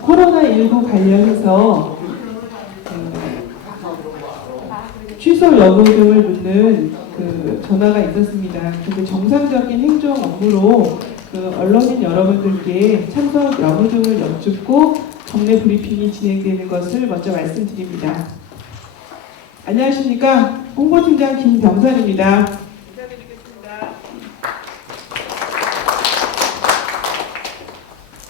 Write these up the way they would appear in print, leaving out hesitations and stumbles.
코로나19 관련해서 취소 여부 등을 묻는 전화가 있었습니다. 근데 정상적인 행정 업무로 언론인 여러분들께 참석 여부 등을 여쭙고 정례 브리핑이 진행되는 것을 먼저 말씀드립니다. 안녕하십니까? 홍보팀장 김병선입니다. 인사드리겠습니다.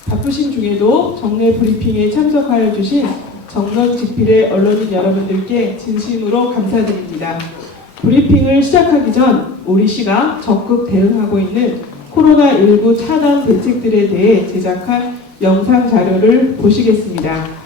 바쁘신 중에도 정례 브리핑에 참석하여 주신 정론집필의 언론인 여러분들께 진심으로 감사드립니다. 브리핑을 시작하기 전 우리 시가 적극 대응하고 있는 코로나19 차단 대책들에 대해 제작한 영상 자료를 보시겠습니다.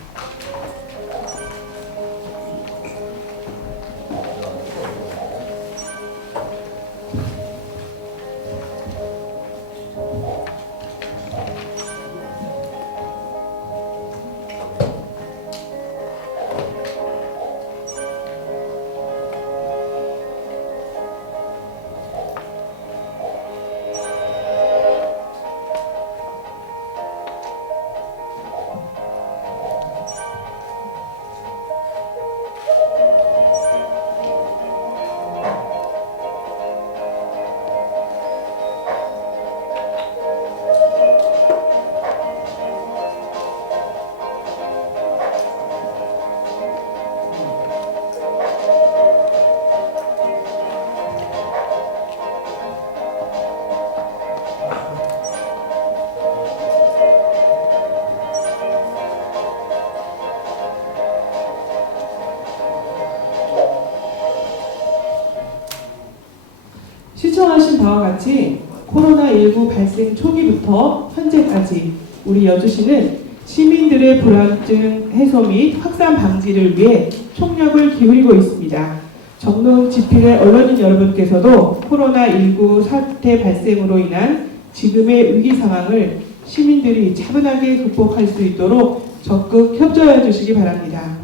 시청하신 바와 같이 코로나19 발생 초기부터 현재까지 우리 여주시는 시민들의 불안증 해소 및 확산 방지를 위해 총력을 기울이고 있습니다. 정론 집필의 언론인 여러분께서도 코로나19 사태 발생으로 인한 지금의 위기 상황을 시민들이 차분하게 극복할 수 있도록 적극 협조해 주시기 바랍니다.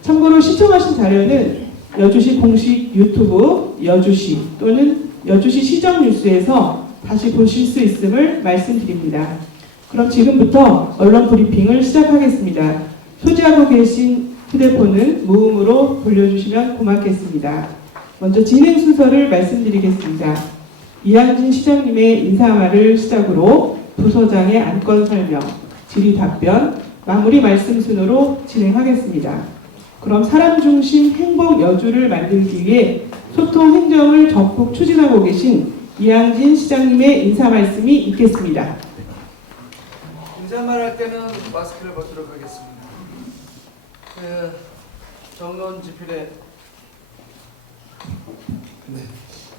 참고로 시청하신 자료는 여주시 공식 유튜브 여주시 또는 여주시 시정뉴스에서 다시 보실 수 있음을 말씀드립니다. 그럼 지금부터 언론 브리핑을 시작하겠습니다. 소지하고 계신 휴대폰은 무음으로 돌려주시면 고맙겠습니다. 먼저 진행 순서를 말씀드리겠습니다. 이양진 시장님의 인사말을 시작으로 부서장의 안건 설명, 질의 답변, 마무리 말씀 순으로 진행하겠습니다. 그럼 사람 중심 행복 여주를 만들기 위해 소통 행정을 적극 추진하고 계신 이양진 시장님의 인사 말씀이 있겠습니다. 인사말 할 때는 마스크를 벗도록 하겠습니다.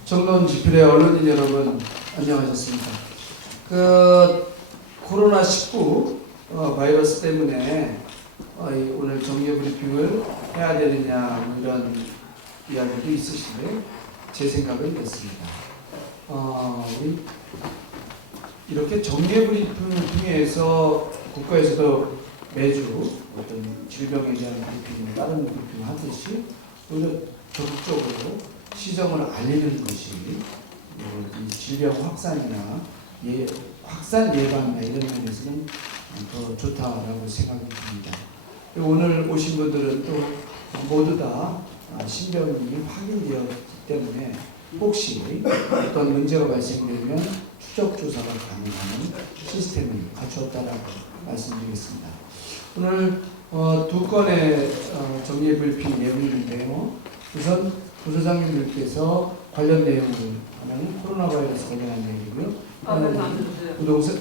정론 집필의 언론인 여러분 안녕하셨습니까? 코로나19 바이러스 때문에 오늘 정례 브리핑을 해야 되느냐 이런 이야기도 있으신데 제 생각은 이렇습니다. 이렇게 정례 브리핑을 통해서 국가에서도 매주 어떤 질병에 대한 브리핑, 다른 브리핑을 하듯이 오히려 적극적으로 시정을 알리는 것이 이 질병 확산이나 확산 예방이나 이런 면에서는 더 좋다라고 생각이 듭니다. 오늘 오신 분들은 또 모두 다 신병이 확인되었기 때문에 혹시 어떤 문제가 발생되면 추적 조사가 가능한 시스템을 갖추었다라고 말씀드리겠습니다. 오늘 두 건의 정례 브리핑 내용인데요. 우선 부서장님들께서 관련 내용을 하나는 코로나 바이러스 관련한 내용이고요. 부동산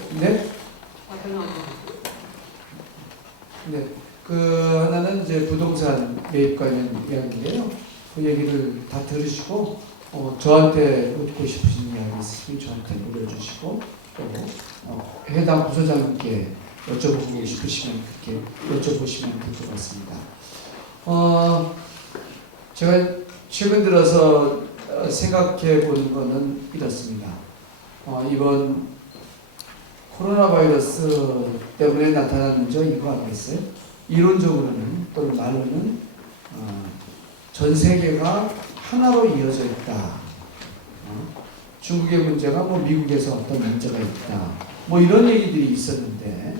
하나는 이제 부동산 매입 관련 이야기인데요. 그 얘기를 다 들으시고 저한테 묻고 싶으신 이야기 있으시면 저한테 물어주시고 또 해당 부서장님께 여쭤보고 싶으시면 그렇게 여쭤보시면 될 것 같습니다. 제가 최근 들어서 생각해 보는 것은 이렇습니다. 이번 코로나 바이러스 때문에 나타난 문제가 이거 아니겠어요? 이론적으로는 또는 말로는 전 세계가 하나로 이어져 있다. 중국의 문제가 뭐 미국에서 어떤 문제가 있다. 뭐 이런 얘기들이 있었는데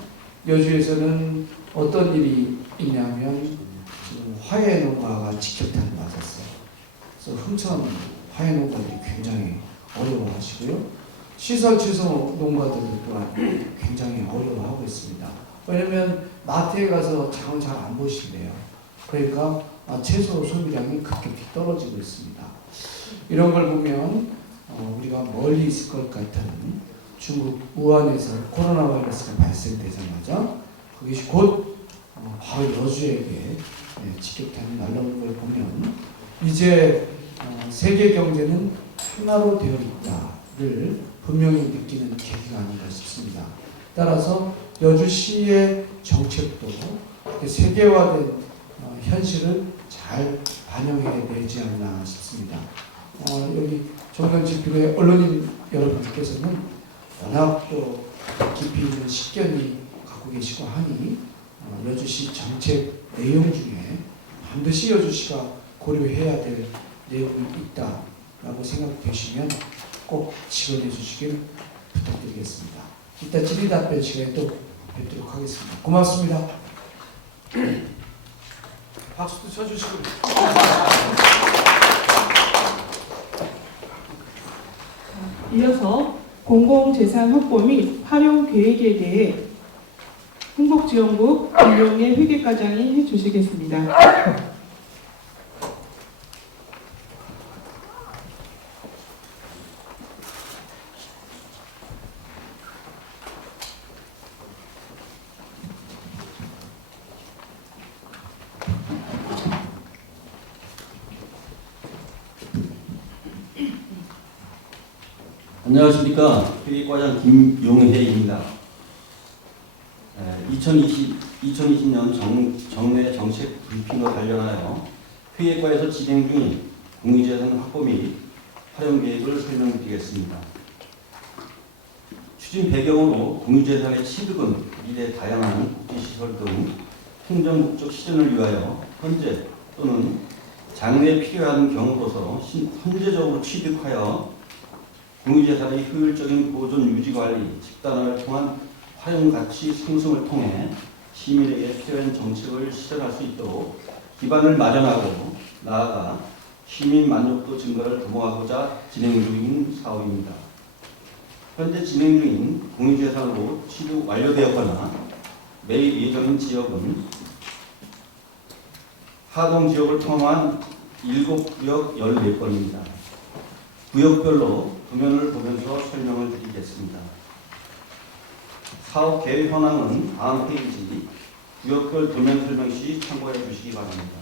여주에서는 어떤 일이 있냐면 지금 화훼 농가가 직격탄을 맞았어요. 그래서 흥천 화훼 농가들이 굉장히 어려워하시고요. 시설 취소 농가들도 또한 굉장히 어려워하고 있습니다. 왜냐면 마트에 가서 장을 잘 안 보신대요. 그러니까 채소 소비량이 급격히 떨어지고 있습니다. 이런 걸 보면 우리가 멀리 있을 것 같은 중국 우한에서 코로나 바이러스가 발생되자마자 그것이 곧 바로 여주에게 직격탄이 날라오는 걸 보면 이제 세계 경제는 하나로 되어 있다를 분명히 느끼는 계기가 아닌가 싶습니다. 따라서 여주시의 정책도 세계화된 현실을 잘 반영해 내지 않나 싶습니다. 여기 정당지표의 언론인 여러분께서는 워낙 또 깊이 있는 식견이 갖고 계시고 하니 여주시 정책 내용 중에 반드시 여주시가 고려해야 될 내용이 있다라고 생각되시면 꼭 지원해 주시길 부탁드리겠습니다. 이따 질의답변 시간에 또 뵙도록 하겠습니다. 고맙습니다. 박수도 쳐주시고. 이어서 공공재산 확보 및 활용 계획에 대해 흥국지원국 김용애 회계과장이 해주시겠습니다. 안녕하십니까. 회계과장 김용혜입니다. 2020년 정례 정책 브리핑과 관련하여 회계과에서 진행 중인 공유재산 확보 및 활용 계획을 설명드리겠습니다. 추진 배경으로 공유재산의 취득은 미래 다양한 복지시설 등 행정 목적 실현을 위하여 현재 또는 장래에 필요한 경우로서 현재적으로 취득하여 공유재산의 효율적인 보존 유지 관리, 집단화를 통한 활용 가치 상승을 통해 시민에게 필요한 정책을 실현할 수 있도록 기반을 마련하고 나아가 시민 만족도 증가를 도모하고자 진행 중인 사업입니다. 현재 진행 중인 공유재산으로 취득 완료되었거나 매입 예정인 지역은 하동 지역을 포함한 7구역 14건입니다. 구역별로 도면을 보면서 설명을 드리겠습니다. 사업 계획 현황은 다음 페이지 구역별 도면 설명 시 참고해 주시기 바랍니다.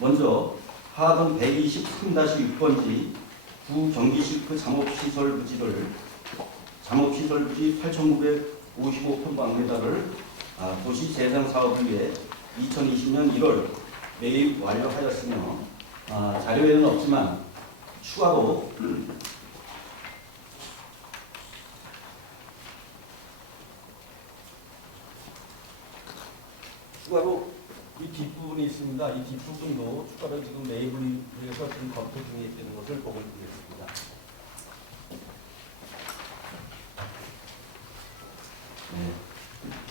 먼저 하동 123-6번지 구경기실크 잠업시설 부지 8,955평방미터를 도시재생사업을 위해 2020년 1월 매입 완료하였으며 자료에는 없지만 추가로 이 뒷부분이 있습니다. 이 뒷부분도 추가로 지금 매입을 위해서 지금 검토 중에 있는 것을 보고 있습니다.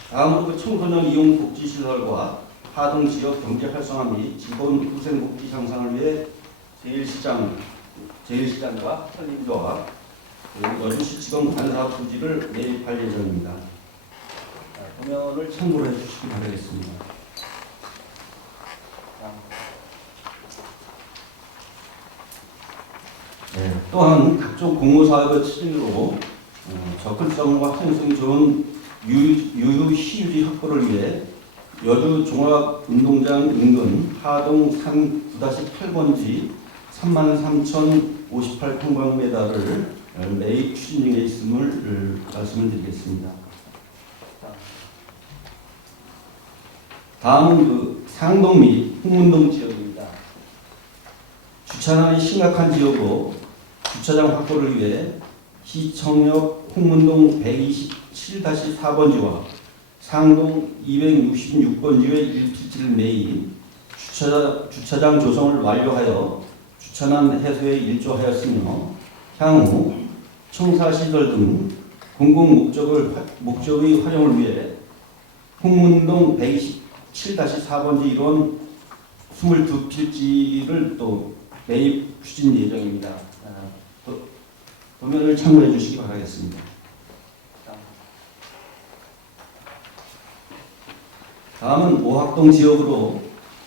다음으로 청소년 이용 복지시설과 하동 지역 경제 활성화 및 직원 후생 복지 향상을 위해 제일시장과 산림조합, 여주시 지방 관사 부지를 매입할 예정입니다. 도면을 참고를 해주시기 바라겠습니다. 또한 각종 공모사업의 추진으로 접근성과 확장성이 좋은 유휴시유지 확보를 위해 여주 종합운동장 인근 하동 산 9-8번지 33,058평방미터를 매입 추진 중에 있음을 말씀을 드리겠습니다. 다음은 상동 및 홍문동 지역입니다. 주차난이 심각한 지역으로 주차장 확보를 위해 시청역 홍문동 127-4번지와 상동 266번지의 1필지를 매입 주차장 조성을 완료하여 주차난 해소에 일조하였으며 향후 청사시설 등 공공목적의 활용을 위해 홍문동 127-4번지 일원 22필지를 또 매입 추진 예정입니다. 도면을 참고해 주시기 바라겠습니다. 다음은 오학동 지역으로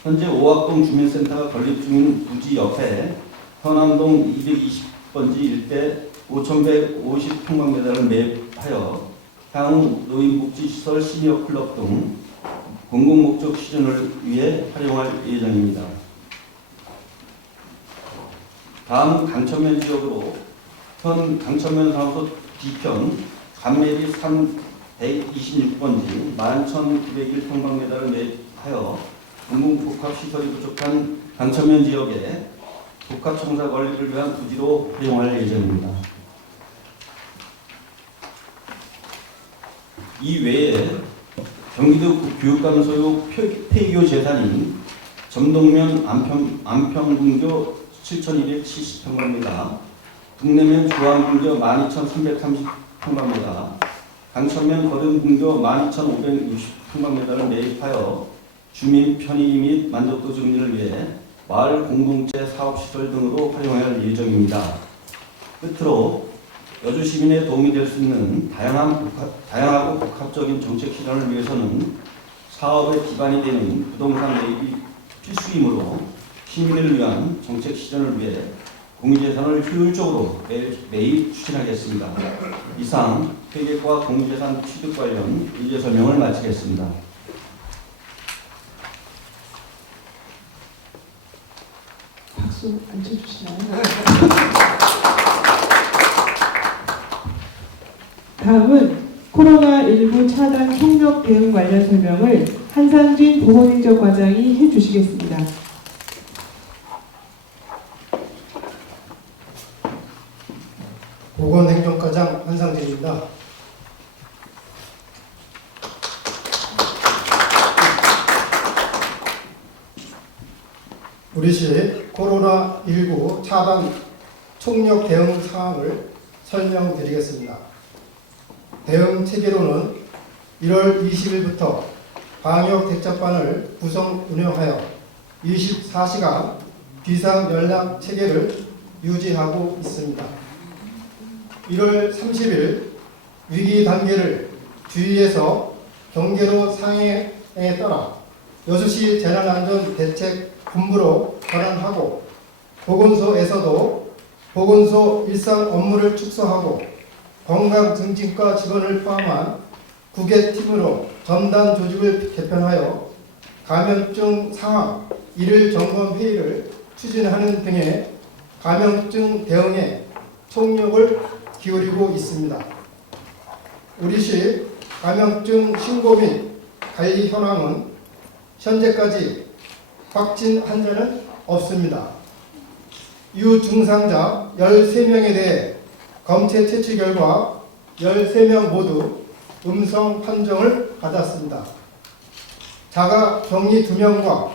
현재 오학동 주민센터가 건립 중인 부지 옆에 현암동 220번지 일대 5,150평방미터를 매입하여 향후 노인복지시설, 시니어클럽 등 공공목적 시설을 위해 활용할 예정입니다. 다음 강천면 지역으로 현 강천면 사무소 D편 감매리 126번지 11,901평방미터를 매입하여 공공복합시설이 부족한 강천면 지역에 복합청사 관리를 위한 부지로 활용할 예정입니다. 이 외에 경기도 교육감 소유 폐교 재산인 점동면 안평군교 7,270평방미터, 북내면 주안군교 12,330평방미터, 강천면 거든군교 12,560평방미터를 매입하여 주민 편의 및 만족도 증진을 위해 마을 공동체 사업시설 등으로 활용할 예정입니다. 끝으로 여주 시민의 도움이 될 수 있는 다양하고 복합적인 정책 실현을 위해서는 사업의 기반이 되는 부동산 매입이 필수이므로 시민을 위한 정책 실현을 위해 공유재산을 효율적으로 매입 추진하겠습니다. 이상 회계과 공유재산 취득 관련 일제 설명을 마치겠습니다. 박수 안 쳐주시나요? 다음은 코로나19 차단 총력 대응 관련 설명을 한상진 보건행정과장이 해주시겠습니다. 보건행정과장 한상진입니다. 우리시 코로나19 차단 총력 대응 사항을 설명드리겠습니다. 대응 체계로는 1월 20일부터 방역 대책반을 구성 운영하여 24시간 비상 연락 체계를 유지하고 있습니다. 1월 30일 위기 단계를 주의에서 경계로 상해에 따라 여수시 재난안전대책본부로 전환하고 보건소에서도 보건소 일상 업무를 축소하고 건강증진과 직원을 포함한 9개 팀으로 전담 조직을 개편하여 감염증 상황 1일 점검 회의를 추진하는 등의 감염증 대응에 총력을 기울이고 있습니다. 우리시 감염증 신고 및 관리 현황은 현재까지 확진 환자는 없습니다. 유증상자 13명에 대해 검체 채취 결과 13명 모두 음성 판정을 받았습니다. 자가 격리 2명과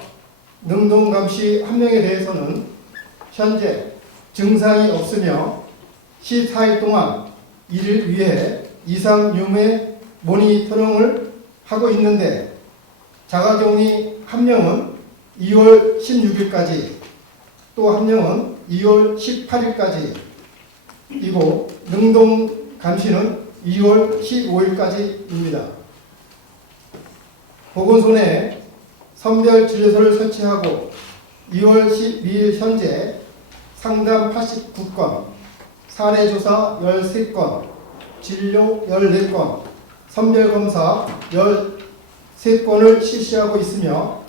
능동 감시 1명에 대해서는 현재 증상이 없으며 14일 동안 이를 위해 이상 유무의 모니터링을 하고 있는데 자가격리 1명은 2월 16일까지 또 1명은 2월 18일까지 이고 능동 감시는 2월 15일까지입니다. 보건소 내 선별 진료소를 설치하고 2월 12일 현재 상담 89건, 사례조사 13건, 진료 14건, 선별검사 13건을 실시하고 있으며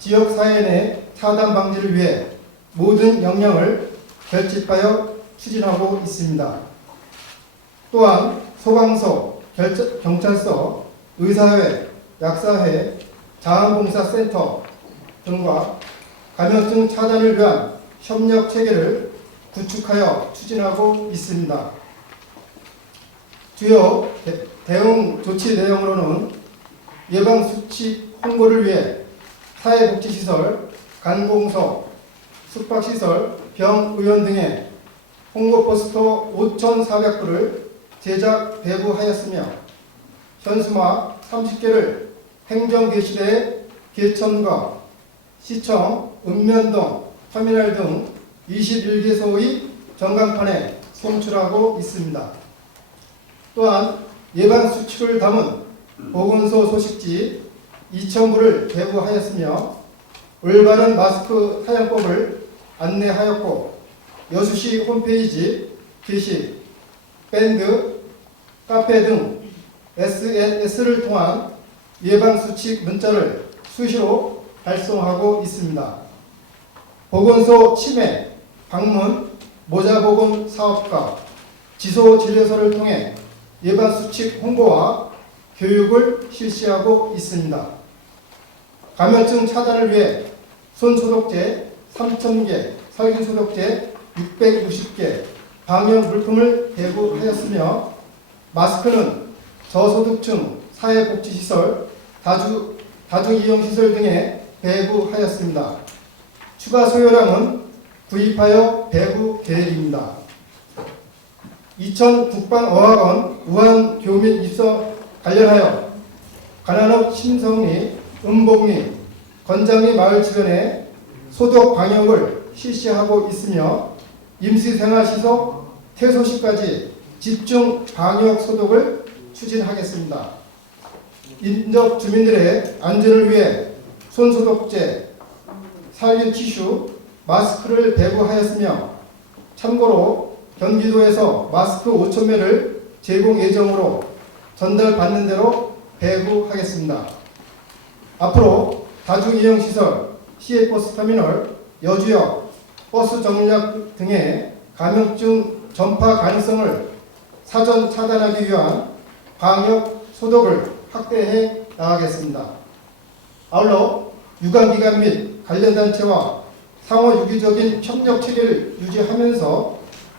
지역사회 내 차단 방지를 위해 모든 역량을 결집하여 추진하고 있습니다. 또한 소방서, 경찰서, 의사회, 약사회, 자원봉사센터 등과 감염증 차단을 위한 협력 체계를 구축하여 추진하고 있습니다. 주요 대응 조치 내용으로는 예방수칙 홍보를 위해 사회복지시설, 간공소, 숙박시설, 병의원 등의 홍보포스터 5,400부를 제작 배부하였으며 현수막 30개를 행정게시대에 개천과 시청, 읍면동, 터미널 등 21개소의 전광판에 송출하고 있습니다. 또한 예방수칙을 담은 보건소 소식지 2,000부를 배부하였으며 올바른 마스크 사용법을 안내하였고 여수시 홈페이지, 게시, 밴드, 카페 등 SNS를 통한 예방수칙 문자를 수시로 발송하고 있습니다. 보건소 치매, 방문, 모자보건 사업과 지소진료소를 통해 예방수칙 홍보와 교육을 실시하고 있습니다. 감염증 차단을 위해 손소독제 3,000개, 살균소독제 660개, 방역물품을 배부하였으며 마스크는 저소득층 사회복지시설, 다중이용시설 등에 배부하였습니다. 추가 소요량은 구입하여 배부 계획입니다. 2000 국방어학원 우한교민 입소 관련하여 간암읍 신성리, 은복리, 건장리 마을 주변에 소독 방역을 실시하고 있으며 임시생활시설, 퇴소시까지 집중 방역 소독을 추진하겠습니다. 인접 주민들의 안전을 위해 손소독제, 살균 티슈, 마스크를 배부하였으며 참고로 경기도에서 마스크 5,000매를 제공 예정으로 전달받는 대로 배부하겠습니다. 앞으로 다중이용시설, 시외버스터미널, 여주역, 버스 정류장 등의 감염증 전파 가능성을 사전 차단하기 위한 방역 소독을 확대해 나가겠습니다. 아울러 유관기관 및 관련 단체와 상호 유기적인 협력 체계를 유지하면서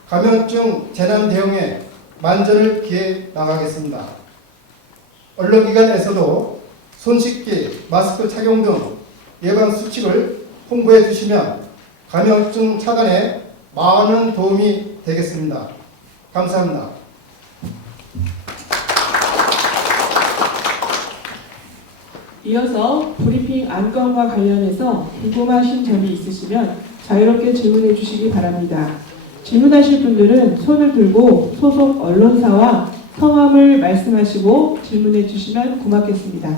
감염증 재난 대응에 만전을 기해 나가겠습니다. 언론기관에서도 손 씻기, 마스크 착용 등 예방 수칙을 홍보해 주시면 감염증 차단에 많은 도움이 되겠습니다. 감사합니다. 이어서 브리핑 안건과 관련해서 궁금하신 점이 있으시면 자유롭게 질문해 주시기 바랍니다. 질문하실 분들은 손을 들고 소속 언론사와 성함을 말씀하시고 질문해 주시면 고맙겠습니다.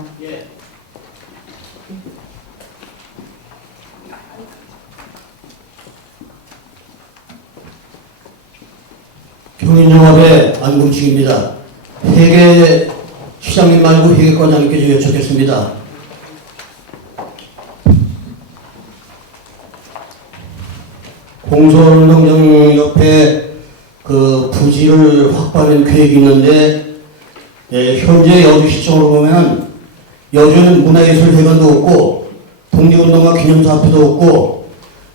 경인영업의 안금식입니다. 회계 시장님 말고 회계과장님께 좀 여쭙겠습니다. 공소운동장 옆에 부지를 확보하는 계획이 있는데 현재 여주시청으로 보면 여주는 문화예술회관도 없고 독립운동가 기념사업회도 없고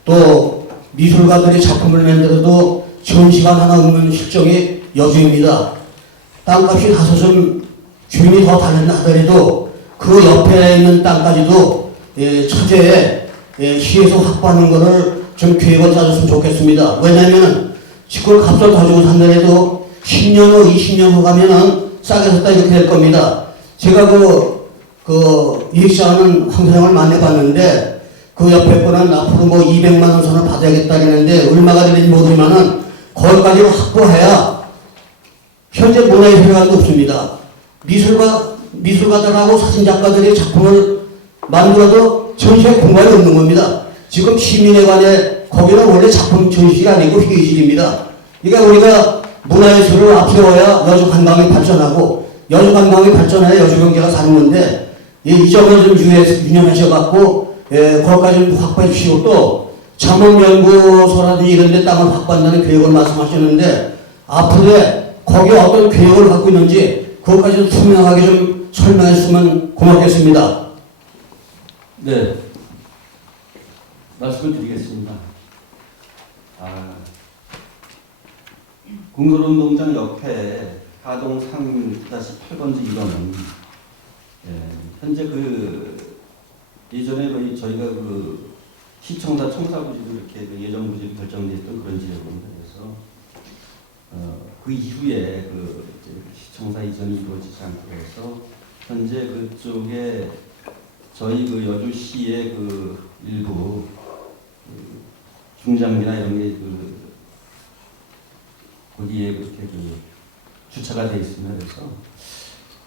또 미술가들이 작품을 만들어도 전시관 하나 없는 실정이 여주입니다. 땅값이 다소 좀 주인이 더 달렸나 하더라도 그 옆에 있는 땅까지도 처제에 시에서 확보하는 것을 좀 계획을 짜줬으면 좋겠습니다. 왜냐하면 집을 값을 가지고 산다해도 10년 후, 20년 후 가면은 싸게 샀다 이렇게 될 겁니다. 제가 이익시장하는 황사장을 만나봤는데 그 옆에 거는 앞으로 뭐 200만 원 선을 받아야겠다 그랬는데 얼마가 되는지 모르지만은 거기까지 확보해야 현재 문화예술관도 없습니다. 미술가들하고 사진작가들이 작품을 만들어도 전시회 공간이 없는 겁니다. 지금 시민회관에 거기는 원래 작품 전시가 아니고 회의실입니다. 그러니까 우리가 문화예술을 앞세워야 여주관광이 발전하고 여주관광이 발전해야 여주경제가 사는 건데 이 점을 좀 유념하셔갖고 거기까지 좀 확보해 주시고 또 자문연구소라든지 이런 데 땅을 확보한다는 계획을 말씀하셨는데 앞으로에 거기에 어떤 계획을 갖고 있는지 그것까지 좀 투명하게 좀 설명했으면 고맙겠습니다. 네, 말씀을 드리겠습니다. 공설운동장 옆에 가동 3-8번지 1호는 현재 예전에 저희가 시청사 청사부지도 이렇게 예정 부지로 결정됐던 그런 지역입니다. 그래서 그 이후에 이제 시청사 이전이 이루어지지 않고 해서 현재 그쪽에 저희 여주시의 일부 중장비나 이런 게 거기에 그렇게 주차가 되어 있습니다. 그래서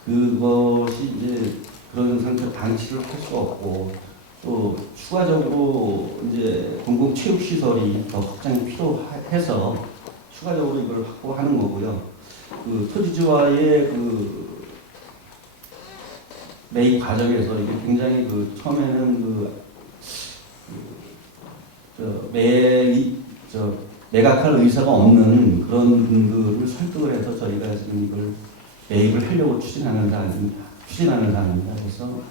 그것이 이제 그런 상태로 방치를 할 수가 없고 또 추가적으로 이제 공공체육시설이 더 확장이 필요해서 추가적으로 이걸 확보하는 거고요. 토지주와의 매입 과정에서 이게 굉장히 처음에는 매각할 의사가 없는 그런 분들을 설득을 해서 저희가 지금 이걸 매입을 하려고 추진하는 사항입니다. 그래서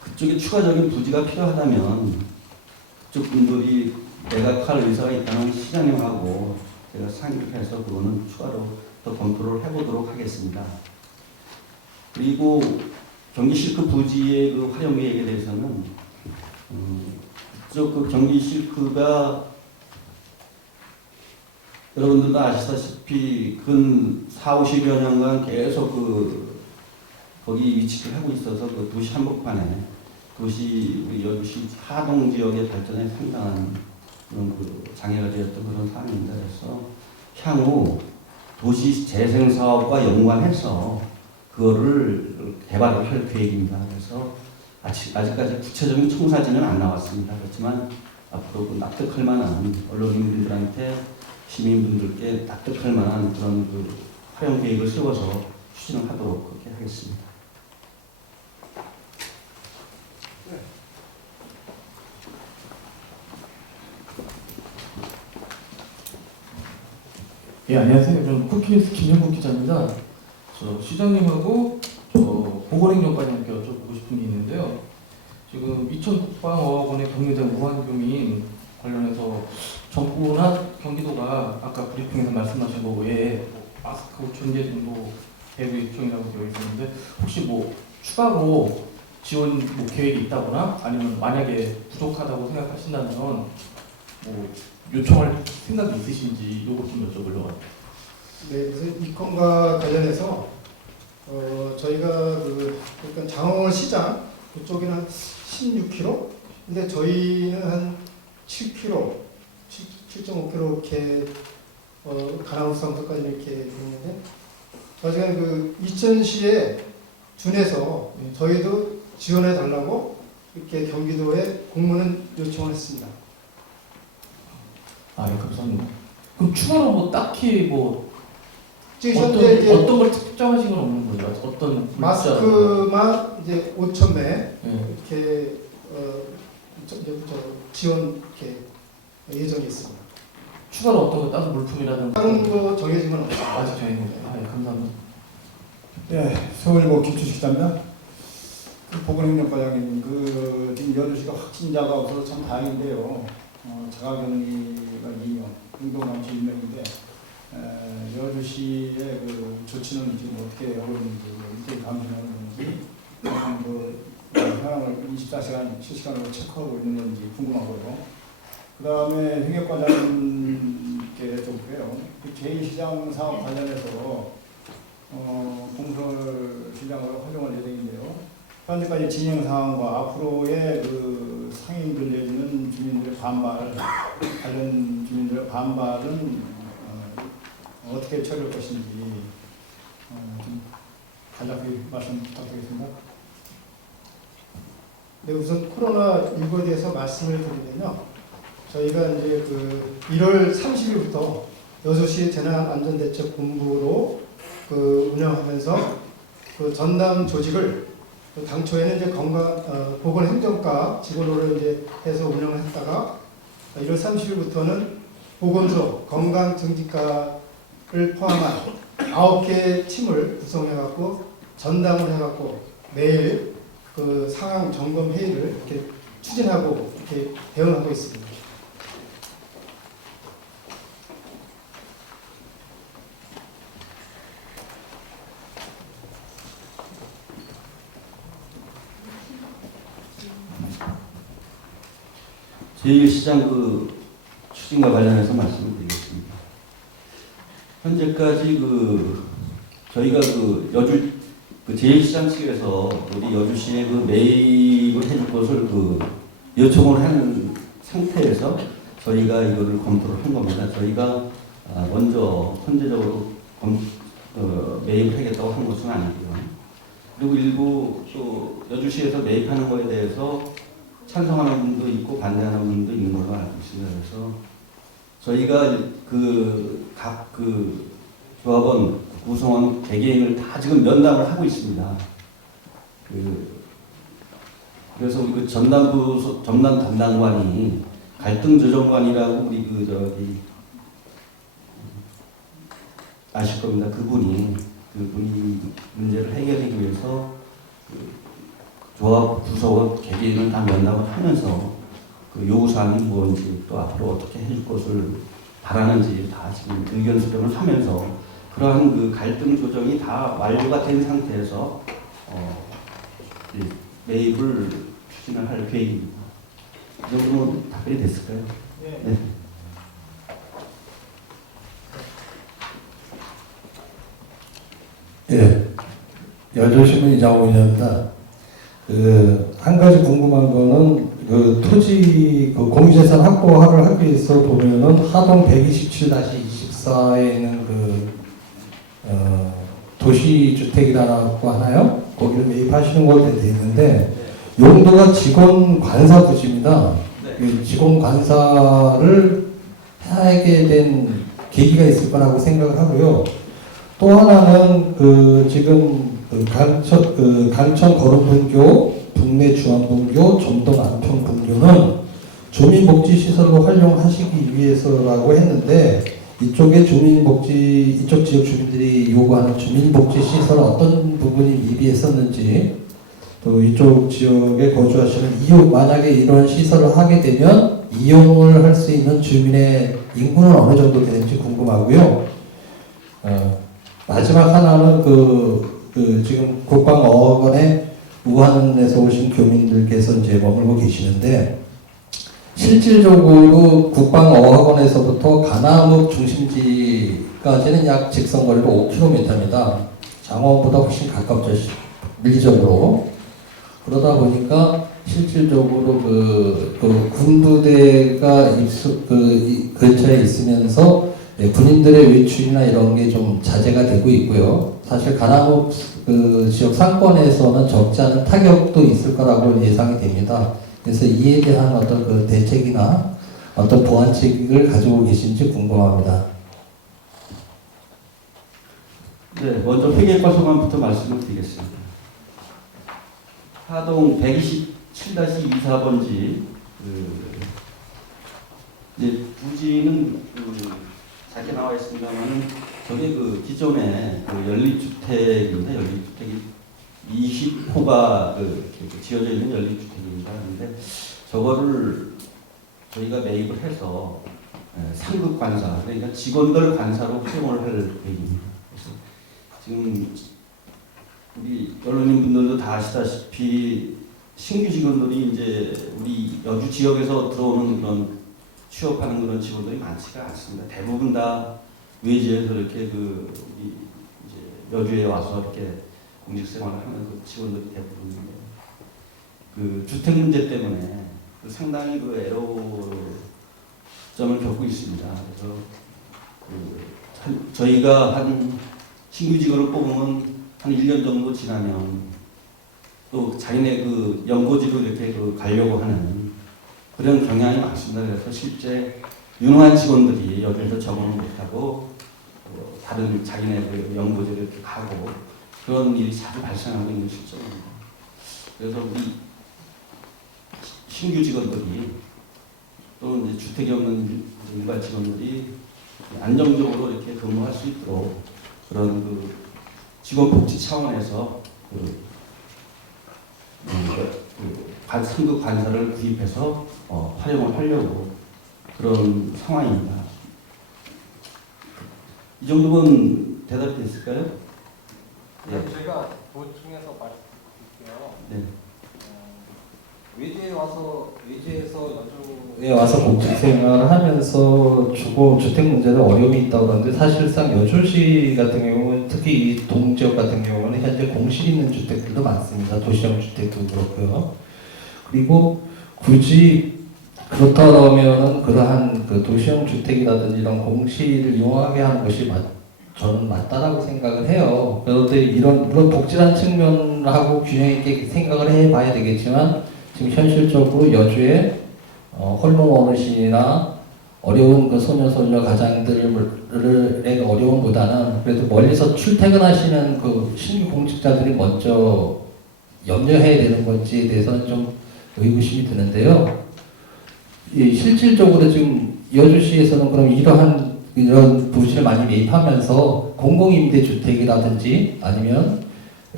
그쪽에 추가적인 부지가 필요하다면 그쪽 분들이 매각할 의사가 있다면 시장님하고 제가 상의를 해서 그거는 추가로 더 검토를 해보도록 하겠습니다. 그리고 경기실크 부지의 활용 계획에 대해서는 그쪽 경기실크가 여러분들도 아시다시피 근 40-50여 년간 계속 거기 위치를 하고 있어서 도시 한복판에 우리 여주시 하동 지역의 발전에 상당한 그런 장애가 되었던 그런 상황입니다. 그래서 향후 도시 재생 사업과 연관해서 그거를 개발을 할 계획입니다. 그래서 아직까지 구체적인 청사진은 안 나왔습니다. 그렇지만 앞으로 납득할 만한 언론인분들한테 시민분들께 납득할 만한 그런 활용 계획을 세워서 추진을 하도록 그렇게 하겠습니다. 예, 안녕하세요. 저는 쿠키뉴스 김영국 기자입니다. 저 시장님하고 보건행정관님께 여쭤보고 싶은 게 있는데요. 지금 2,600억 원의 경유된 무한교민 관련해서 정부나 경기도가 아까 브리핑에서 말씀하신 거 외에 마스크 전개 정도 대부 요청이라고 되어 있었는데 혹시 추가로 지원 계획이 있다거나 아니면 만약에 부족하다고 생각하신다면 요청할 생각이 있으신지 이거 좀 여쭤보려고 합니다. 네, 그래서 이 건과 관련해서 저희가 일단 장흥원 시장 그쪽에는 한 16km, 근데 저희는 한 7km, 7.5km 이렇게 가나우성까지 이렇게 있는데 저희가 이천시에 준해서 저희도 지원해 달라고 이렇게 경기도에 공문을 요청을 했습니다. 아, 예, 감사합니다. 그럼 추가로 딱히 지금 현재 이제 어떤 걸 특정하신 건 없는 거죠? 어떤 마스크만 이제 5,000매 네. 이렇게 지원 이렇게 예정이 있습니다. 추가로 어떤 거 다른 물품이라든가 다른 거 정해진 건 없습니다. 아직 정해진 거. 예, 감사합니다. 네, 서울일보 김주식입니다. 보건행정과장님, 지금 여주시가 확진자가 없어서 참 다행인데요. 자가격리가 2명, 행동감시 1명인데 여주시의 조치는 지금 어떻게 하고 있는지, 일대일 감시하는 건지, 현황을 24시간 실시간으로 체크하고 있는 건지 궁금하고요. 그 다음에 행정과장님께 여쭤볼게요. 제2시장 사업 관련해서 공설시장으로 활용할 예정인데요. 현재까지 진행 상황과 앞으로의 상인들 내지는 주민들의 반발, 관련 주민들의 반발은 어떻게 처리할 것인지 좀 간략히 말씀 부탁드리겠습니다. 네, 우선 코로나19에 대해서 말씀을 드리면요. 저희가 이제 1월 30일부터 여주시 재난안전대책본부로 운영하면서 전담 조직을 당초에는 이제 보건행정과 직원으로 이제 해서 운영을 했다가 1월 30일부터는 보건소 건강증진과를 포함한 9개의 팀을 구성해갖고 전담을 해갖고 매일 상황 점검 회의를 이렇게 추진하고 이렇게 대응하고 있습니다. 제1시장 그 추진과 관련해서 말씀을 드리겠습니다. 현재까지 저희가 여주 제1시장 측에서 우리 여주시에 매입을 해줄 것을 요청을 한 상태에서 저희가 이거를 검토를 한 겁니다. 저희가 먼저 선제적으로 매입을 하겠다고 한 것은 아니고요. 그리고 일부 또 여주시에서 매입하는 것에 대해서 찬성하는 분도 있고 반대하는 분도 있는 걸로 알고 있습니다. 그래서 저희가 각 조합원 구성원 개개인을 다 지금 면담을 하고 있습니다. 그래서 우리 전남 담당관이 갈등 조정관이라고 우리 아실 겁니다. 그분이 문제를 해결하기 위해서 조합 구성원 개개인을 다 면담을 하면서 요구사항이 뭔지 또 앞으로 어떻게 해줄 것을 바라는지 다 지금 의견 수렴을 하면서 그러한 갈등 조정이 다 완료가 된 상태에서 매입을 추진을 할 계획입니다. 이 정도면 답변이 됐을까요? 네. 예, 여주시민 이장호 의원입니다. 한 가지 궁금한 거는 토지 공유재산 확보를 하기 위해서 보면은 하동 127-24에 있는 도시주택이라고 하나요? 거기를 매입하시는 걸로 되어 있는데 용도가 직원 관사 부지입니다. 그 직원 관사를 하게 된 계기가 있을 거라고 생각을 하고요. 또 하나는 지금 강천 거름분교, 북내 주안분교, 점동 안평분교는 주민복지시설로 활용하시기 위해서라고 했는데 이쪽 지역 주민들이 요구하는 주민복지시설 어떤 부분이 미비했었는지 또 이쪽 지역에 거주하시는 만약에 이런 시설을 하게 되면 이용을 할 수 있는 주민의 인구는 어느 정도 되는지 궁금하고요. 마지막 하나는 지금 국방어학원에 우한에서 오신 교민들께서 이제 머물고 계시는데 실질적으로 국방어학원에서부터 가남읍 중심지까지는 약 직선거리로 5km입니다. 장원보다 훨씬 가깝죠, 밀리적으로. 그러다 보니까 실질적으로 군부대가 근처에 있으면서 군인들의 외출이나 이런 게 좀 자제가 되고 있고요. 사실 가남읍 지역 상권에서는 적지 않은 타격도 있을 거라고 예상이 됩니다. 그래서 이에 대한 어떤 대책이나 어떤 보완책을 가지고 계신지 궁금합니다. 네, 먼저 회계과 소관부터 말씀을 드리겠습니다. 하동 127-24번지 이제 부지는 작게 나와 있습니다만 저게 기존에 연립주택인데 연립주택이 20호가 지어져 있는 연립주택입니다. 그런데 저거를 저희가 매입을 해서 상급 관사 그러니까 직원들 관사로 활용을 할 계획입니다. 그래서 지금 우리 언론인 분들도 다 아시다시피 신규 직원들이 이제 우리 여주 지역에서 들어오는 그런 취업하는 그런 직원들이 많지가 않습니다. 대부분 다 외지에서 이렇게 우리 이제 여주에 와서 이렇게 공직 생활을 하는 직원들이 대부분인데 주택 문제 때문에 상당히 애로점을 겪고 있습니다. 그래서 저희가 한 신규 직원을 뽑으면 한 1년 정도 지나면 또 자기네 연고지로 이렇게 가려고 하는 그런 경향이 많습니다. 그래서 실제 유능한 직원들이 여기에서 적응을 못하고 다른 자기네 연고지로 이렇게 가고 그런 일이 자주 발생하고 있는 실정입니다. 그래서 우리 신규 직원들이 또 이제 주택이 없는 일반 직원들이 안정적으로 이렇게 근무할 수 있도록 그런 직원 복지 차원에서 상급 관사를 구입해서 활용을 하려고 그런 상황입니다. 이 정도면 대답이 됐을까요? 네. 제가 보충해서 말씀드릴게요. 네. 외지에서 여주에 와서 복지 생활을 하면서 주거 주택 문제는 어려움이 있다고 하는데 사실상 여주시 같은 경우는 특히 이 동지역 같은 경우는 현재 공실 있는 주택들도 많습니다. 도시형 주택도 그렇고요. 그리고 굳이 그렇다면은 그러한 그 도시형 주택이라든지 이런 공실을 이용하게 하는 것이 저는 맞다라고 생각을 해요. 그런데 이런 물론 복지란 측면하고 균형 있게 생각을 해봐야 되겠지만 지금 현실적으로 여주에 홀몸 어르신이나 어려운 그 소녀 가장들의 어려움보다는 그래도 멀리서 출퇴근하시는 그 신규 공직자들이 먼저 염려해야 되는 건지에 대해서는 좀 의구심이 드는데요. 실질적으로 지금 여주시에서는 그럼 이런 부지를 많이 매입하면서 공공임대주택이라든지 아니면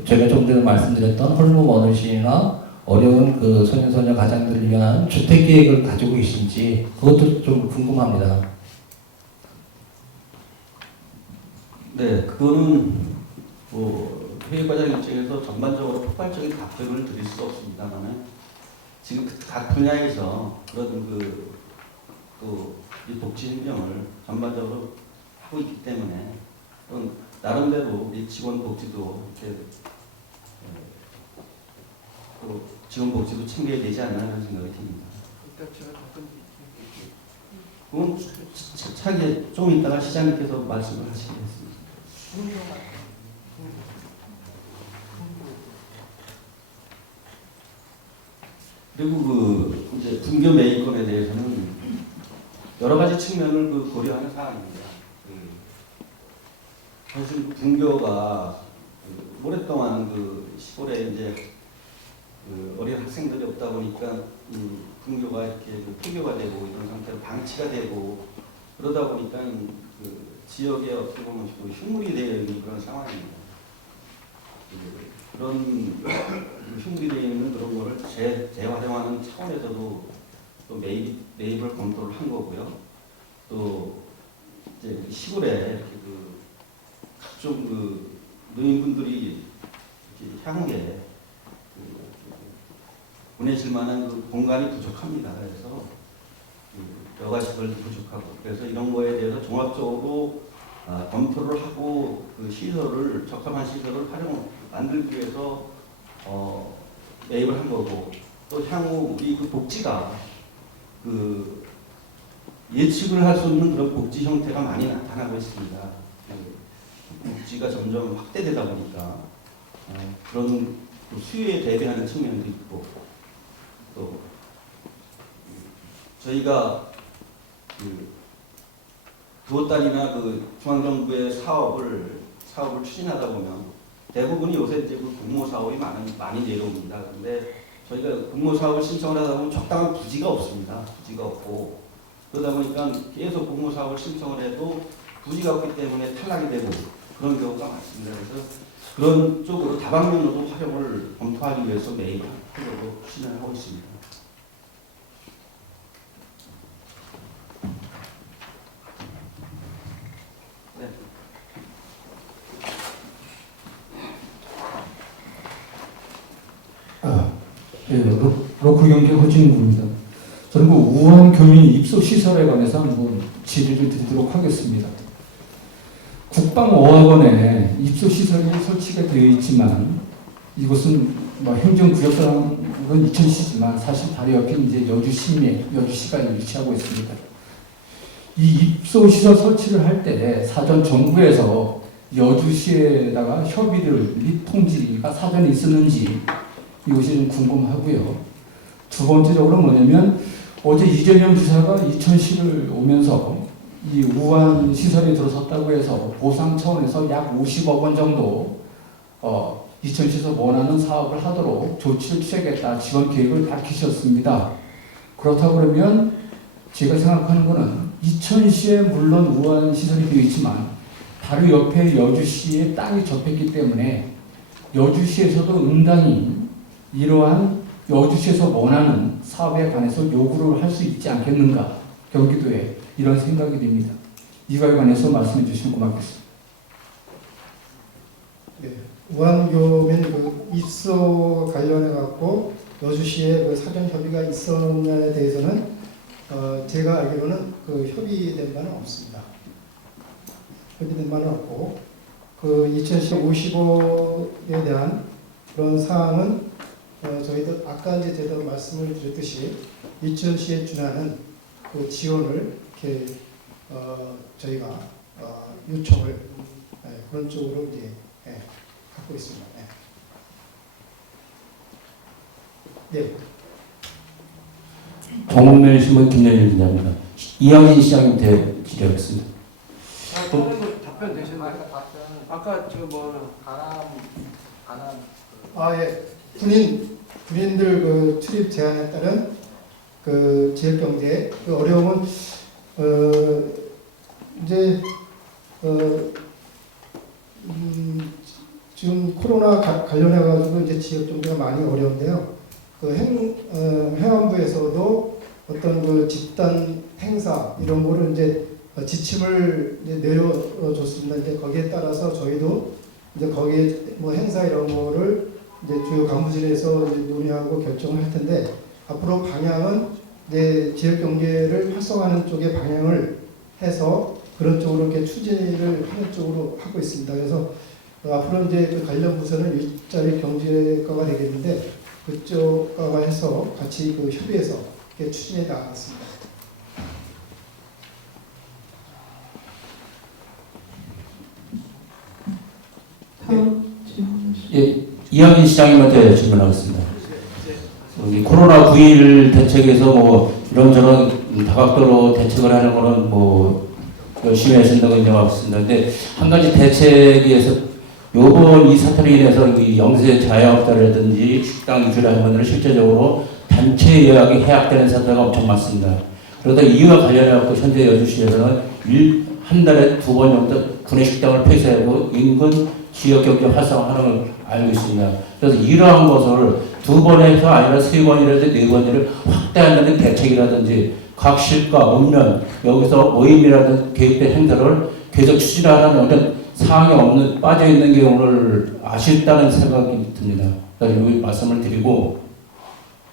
제가 좀 전에 말씀드렸던 홀몸 어르신이나 어려운 그 소녀 가장들을 위한 주택 계획을 가지고 계신지 그것도 좀 궁금합니다. 네, 그거는 회의과장 입장에서 전반적으로 폭발적인 답변을 드릴 수 없습니다만 지금 각 분야에서 그런 이 복지 행정을 전반적으로 하고 있기 때문에 나름대로 이 직원 복지도 이렇게 직원 복지도 챙겨야 되지 않나 하는 생각이 듭니다. 그건 차게 좀 이따가 시장님께서 말씀을 하시겠습니다. 그리고 이제 분교 매입권에 대해서는 여러 가지 측면을 고려하는 사안입니다. 사실 분교가 오랫동안 시골에 이제 어린 학생들이 없다 보니까 분교가 이렇게 폐교가 되고 이런 상태로 방치가 되고 그러다 보니까 지역에 어떻게 보면 흉물이 되어 있는 그런 상황입니다. 그런 흉물이 되어 있는 그런 거를 재활용하는 차원에서도 또 매입을 검토를 한 거고요. 또 이제 시골에 이렇게 각종 노인분들이 이렇게 향후에 보내실 만한 공간이 부족합니다. 그래서 여가시설도 부족하고 그래서 이런 거에 대해서 종합적으로 검토를 하고 적합한 시설을 만들기 위해서 매입을 한 거고 또 향후 우리 복지가 예측을 할 수 없는 그런 복지 형태가 많이 나타나고 있습니다. 복지가 점점 확대되다 보니까 그런 수요에 대비하는 측면도 있고 또 저희가 두어 달이나 중앙정부의 사업을 추진하다 보면 대부분이 요새 이제 공모 사업이 많이 내려옵니다. 그런데 저희가 공모 사업을 신청을 하다 보면 적당한 부지가 없습니다. 부지가 없고 그러다 보니까 계속 공모 사업을 신청을 해도 부지가 없기 때문에 탈락이 되고 그런 경우가 많습니다. 그래서 그런 쪽으로 다방면으로 활용을 검토하기 위해서 매입을 하려고 추진을 하고 있습니다. 네. 로컬 경기 허진구입니다. 저는 우한 교민 입소 시설에 관해서 한번 질의를 드리도록 하겠습니다. 국방어학원에 입소 시설이 설치가 되어 있지만 이곳은 행정구역상은 이천시지만 사실 바로 옆에 이제 여주시가 위치하고 있습니다. 이 입소 시설 설치를 할 때 사전 정부에서 여주시에다가 협의를 및 통지가 사전에 있었는지 이것이 좀 궁금하고요. 두 번째적으로 뭐냐면 어제 이재명 지사가 이천시를 오면서 이 우한 시설에 들어섰다고 해서 보상 차원에서 약 50억 원 정도 이천시에서 원하는 사업을 하도록 조치를 취하겠다 지원 계획을 밝히셨습니다. 그렇다고 그러면 제가 생각하는 것은 이천시에 물론 우한 시설이 되어 있지만 바로 옆에 여주시에 땅이 접했기 때문에 여주시에서도 응당히 이러한 여주시에서 원하는 사업에 관해서 요구를 할 수 있지 않겠는가 경기도에 이런 생각이 듭니다. 이거에 관해서 말씀해 주시면 고맙겠습니다. 네, 우한교민 입소 관련해 갖고 여주시에 그 사전 협의가 있었냐에 대해서는 제가 알기로는 그 협의된 바는 없습니다. 협의된 바는 없고 그 2055에 대한 그런 사항은 저희도 아까 이제 제대로 말씀을 드렸듯이 2000시에 준하는 그 지원을 이렇게 저희가 요청을 그런 쪽으로 이제 갖고 있습니다. 네. 동문면 신문 김연일 기자입니다. 이영진 시장님한테 질의하겠습니다. 답변 되셨나요? 아까 예. 군인들 그 출입 제한에 따른 그 지역 경제 그 어려움은 이제 지금 코로나 관련해 가지고 이제 지역 경제가 많이 어려운데요. 그 행안부에서도 어떤 그 집단 행사 이런 거를 이제 지침을 이제 내려줬습니다. 이제 거기에 따라서 저희도 이제 거기에 뭐 행사 이런 거를 이제 주요 간부진에서 이제 논의하고 결정을 할 텐데 앞으로 방향은 이제 지역 경제를 활성화하는 쪽에 방향을 해서 그런 쪽으로 이렇게 추진을 하는 쪽으로 하고 있습니다. 그래서 앞으로 이제 그 관련 부서는 일자리 경제과가 되겠는데 그쪽과 해서 같이 그 협의해서 이렇게 추진해 나가겠습니다. 예, 이영진 시장님한테 질문하겠습니다. 이 코로나 9일 대책에서 뭐 이런저런 다각도로 대책을 하는 거는 뭐 열심히 하신다고 인정하고 있습니다. 근데 한 가지 대책에서 요번 이 사태로 인해서 이 영세 자영업자라든지 식당 위주로 하는 분들은 실제적으로 단체 예약이 해약되는 사태가 엄청 많습니다. 그러다 이와 관련해서 현재 여주시에서는 한 달에 2번 정도 구내식당을 폐쇄하고 인근 지역경제 활성화하는 걸 알고 있습니다. 그래서 이러한 것을 2번에서 아니라 3번이라든지 4번을 확대하는 대책이라든지 각 실과 읍면 여기서 모임이라든지 계획된 행사를 계속 추진하라는 어떤 사항이 빠져있는 게 오늘 아쉽다는 생각이 듭니다. 그래서 여기 말씀을 드리고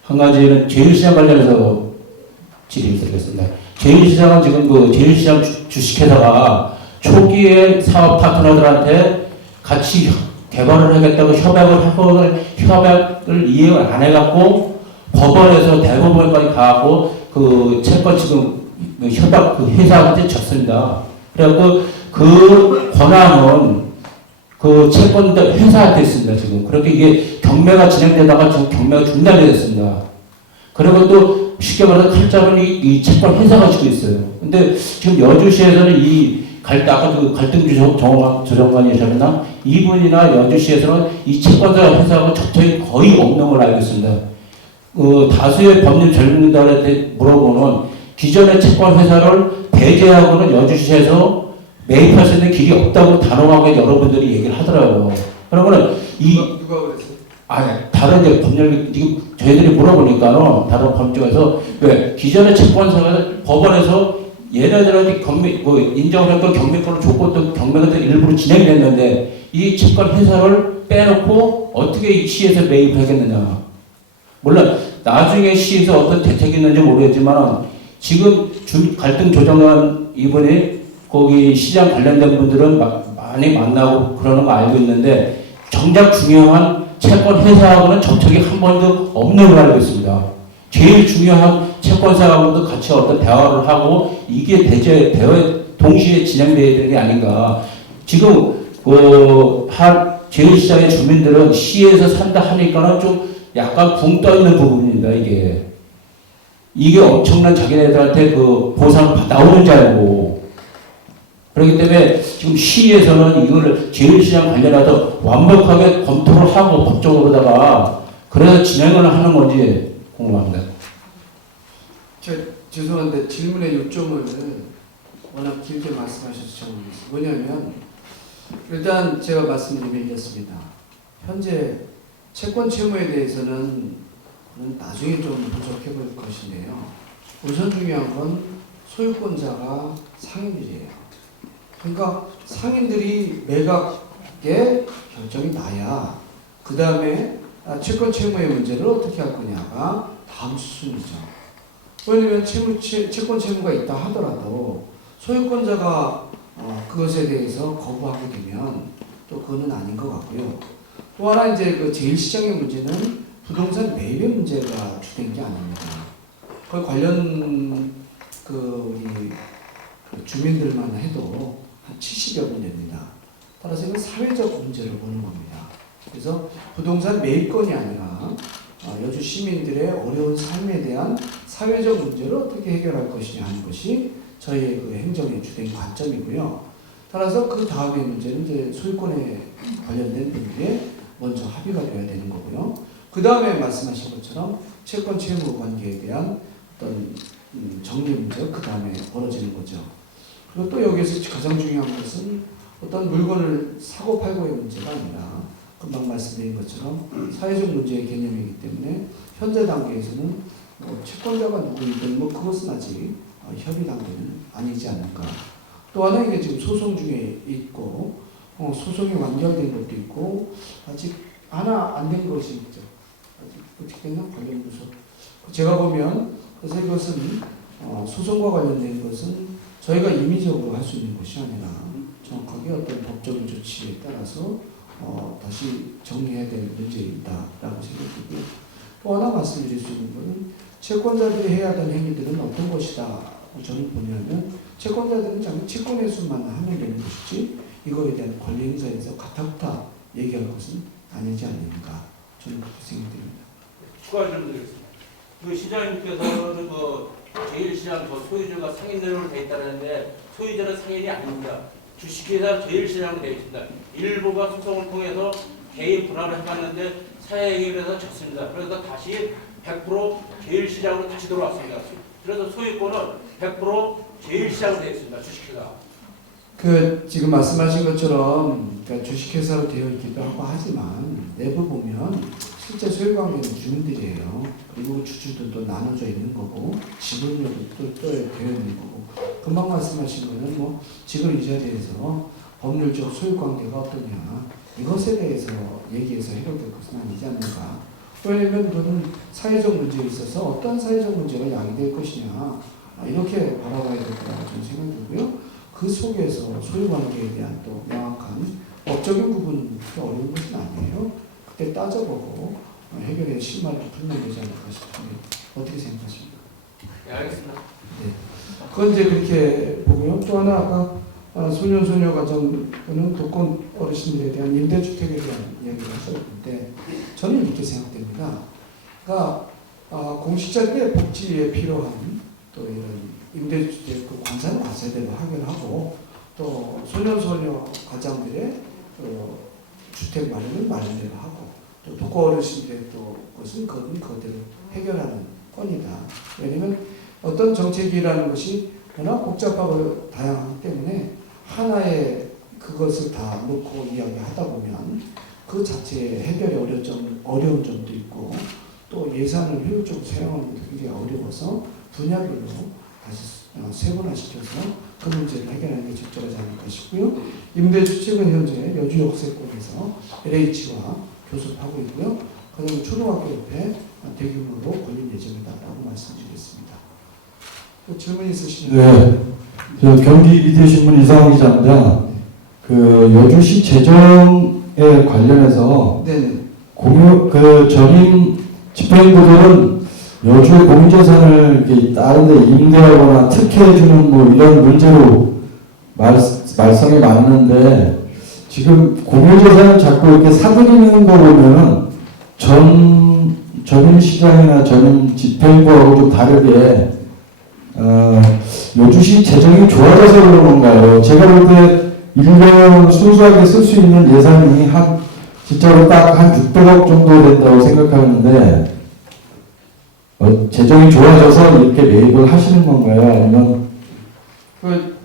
한 가지는 제일시장 관련해서 질의를 드리겠습니다. 제일시장은 지금 그 제일시장 주식회사가 초기에 사업 파트너들한테 같이 개발을 하겠다고 협약을 이행을 안 해갖고 법원에서 대법원까지 가고 그 채권 지금 협약 그 회사한테 졌습니다. 그래갖고 그 권한은 그 채권 회사한테 있습니다. 지금 그렇게 이게 경매가 진행되다가 지금 경매가 중단이 됐습니다. 그리고 또 쉽게 말해서 칼잡은 이 채권 회사가 지고 있어요. 근데 지금 여주시에서는 아까 그 갈등 조정관이셨나? 이분이나 여주시에서는 이 채권사 회사하고 접촉이 거의 없는 걸 알고 있습니다. 다수의 법률 전문가들한테 물어보는 기존의 채권 회사를 배제하고는 여주시에서 매입할 수 있는 길이 없다고 단호하게 여러분들이 얘기를 하더라고요. 그러면은 누가 그랬어요? 다른 이제 법률 지금 저희들이 물어보니까는 다른 법정에서 왜 기존의 채권사가 법원에서 얘네들한테 인정했던 경매권을 줬고 또 경매가 일부러 진행됐는데 이 채권 회사를 빼놓고 어떻게 이 시에서 매입하겠느냐. 물론 나중에 시에서 어떤 대책이 있는지 모르겠지만 지금 갈등 조정관 이번에 거기 시장 관련된 분들은 많이 만나고 그러는 거 알고 있는데 정작 중요한 채권 회사하고는 접촉이 한 번도 없는 걸 알고 있습니다. 제일 중요한 채권사하고도 같이 어떤 대화를 하고 이게 동시에 진행되어야 되는 게 아닌가. 지금 제일시장의 주민들은 시에서 산다 하니까는 좀 약간 붕 떠 있는 부분입니다. 이게 엄청난 자기네들한테 그 보상을 나오는 줄 알고. 그렇기 때문에 지금 시에서는 이거를 제일시장 관련해서 완벽하게 검토를 하고 법적으로다가 그래서 진행을 하는 건지 궁금합니다. 죄송한데 질문의 요점을 워낙 길게 말씀하셔서 모르겠어요. 뭐냐면 일단 제가 말씀드리겠습니다. 현재 채권 채무에 대해서는 나중에 좀 분석해 볼 것인데요. 우선 중요한 건 소유권자가 상인들이에요. 그러니까 상인들이 매각에 결정이 나야 그 다음에 채권 채무의 문제를 어떻게 할 거냐가 다음 수순이죠. 왜냐하면 채권 채무가 있다 하더라도 소유권자가 그것에 대해서 거부하게 되면 또 그거는 아닌 것 같고요. 또 하나 이제 그 제1시장의 문제는 부동산 매입의 문제가 주된 게 아닙니다. 그 관련 우리 주민들만 해도 한 70여 군데입니다. 따라서 이건 사회적 문제를 보는 겁니다. 그래서 부동산 매입권이 아니라 여주 시민들의 어려운 삶에 대한 사회적 문제를 어떻게 해결할 것이냐 하는 것이 저희의 그 행정의 주된 관점이고요. 따라서 그 다음의 문제는 이제 소유권에 관련된 부분에 먼저 합의가 되어야 되는 거고요. 그 다음에 말씀하신 것처럼 채권 채무 관계에 대한 어떤 정리 문제 그 다음에 벌어지는 거죠. 그리고 또 여기에서 가장 중요한 것은 어떤 물건을 사고 팔고의 문제가 아니라 금방 말씀드린 것처럼 사회적 문제의 개념이기 때문에 현재 단계에서는 채권자가 누구이든 그것은 아직 협의 단계는 아니지 않을까. 또 하나 이게 지금 소송 중에 있고 소송이 완결된 것도 있고 아직 하나 안 된 것이 있죠. 아직 어떻게 됐나 관련 부서. 제가 보면 그래서 이것은 소송과 관련된 것은 저희가 임의적으로 할 수 있는 것이 아니라 정확하게 어떤 법적인 조치에 따라서 다시 정리해야 될 문제이다라고 생각되고요. 또 하나 말씀드릴 수 있는 것은 채권자들이 해야 될 행위들은 어떤 것이다. 저는 보냐면 채권자들은 자기 채권회수만 하면 되는 것이지 이거에 대한 권리 행사에서 가타부타 얘기할 것은 아니지 않는가. 저는 그렇게 생각됩니다. 추가 좀 드리겠습니다. 그 시장님께서는 제1시장 소유주가 상인으로 되어 있다는데 소유자는 상인이 아닙니다. 주식회사 제1시장으로 되어 있습니다. 일부가 소송을 통해서 개인 분할을 해봤는데 사회해결에서 졌습니다. 그래서 다시 100% 제1시장으로 다시 돌아왔습니다. 그래서 소유권은 100% 제1시장으로 되어 있습니다. 주식회사. 지금 말씀하신 것처럼 주식회사로 되어 있기도 하고 하지만 내부 보면 실제 소유관계는 주민들이에요. 그리고 주주들도 나눠져 있는 거고 지분율도 또 되어 있는 거고 금방 말씀하신 거는 지분 이자에 대해서 법률적 소유관계가 어떠냐 이것에 대해서 얘기해서 해결될 것은 아니지 않는가. 왜냐하면 그거는 사회적 문제에 있어서 어떤 사회적 문제가 야기될 것이냐 이렇게 바라봐야 될 거라고 저는 생각되고요. 그 속에서 소유관계에 대한 또 명확한 법적인 부분은 그렇게 어려운 것은 아니에요. 그때 따져보고 해결의 실마리를 풀면 되지 않을까 싶은데 어떻게 생각하십니까? 네, 알겠습니다. 네. 그건 이제 그렇게 보고요. 또 하나 아까 소년소녀 가정은 독거 어르신들에 대한 임대주택에 대한 이야기를 하셨는데 저는 이렇게 생각됩니다. 그러니까 공시자들의 복지에 필요한 또 이런 임대주택 그 관사는 관세대로 하결하고 또 소년소녀 가장들의 주택 마련은 마련대로 하고 또 독거 어르신들의 또 것은 그대로 해결하는 건이다. 왜냐하면 어떤 정책이라는 것이 워낙 복잡하고 다양하기 때문에 하나의 그것을 다 놓고 이야기하다 보면 그 자체의 해결이 어려운 점도 있고 또 예산을 효율적으로 사용하는 게 굉장히 어려워서 분야별로 다시 세분화시켜서 그 문제를 해결하는 게 적절하지 않을까 싶고요. 임대주택은 현재 여주역세권에서 LH와 교섭하고 있고요. 그다음에 초등학교 옆에 대규모로 걸릴 예정이다라고 말씀드리겠습니다. 또 질문 있으시면 네, 저 경기 미디어신문 이상훈 기자입니다. 그 여주시 재정에 관련해서 네네. 전임 집행부들은 여주의 공유재산을 이렇게 다른 데 임대하거나 특혜해주는 이런 문제로 말썽이 많은데 지금 공유재산을 자꾸 이렇게 사들이는 거 보면은 전임 시장이나 전임 집행부하고 좀 다르게 여주시 재정이 좋아져서 그런 건가요? 제가 볼 때 1년 순수하게 쓸 수 있는 예산이 진짜로 딱 한 600억 정도 된다고 생각하는데 재정이 좋아져서 이렇게 매입을 하시는 건가요? 아니면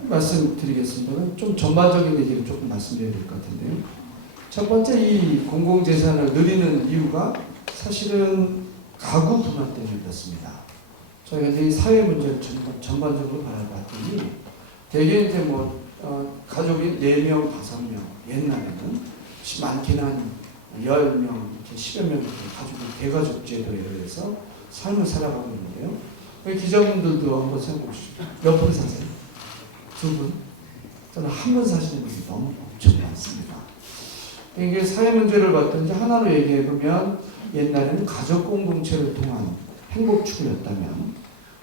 말씀드리겠습니다. 좀 전반적인 얘기를 조금 말씀드려야 될 것 같은데요. 첫 번째 이 공공재산을 늘리는 이유가 사실은 가구 분할 때문에 그렇습니다. 저희가 이제 사회 문제를 전반적으로 바라봤더니 대개 이제 가족이 4명, 5명 옛날에는 많게는 한 10명, 이렇게 10여 명 가족이 대가족 제도를 해서 삶을 살아가고 있는데요. 기자분들도 한번 생각해 보십시오. 몇 분 사세요? 2분? 저는 한 분 사시는 분이 너무 엄청 많습니다. 이게 사회 문제를 봤든지 하나로 얘기해 보면 옛날에는 가족 공동체를 통한 행복 추구였다면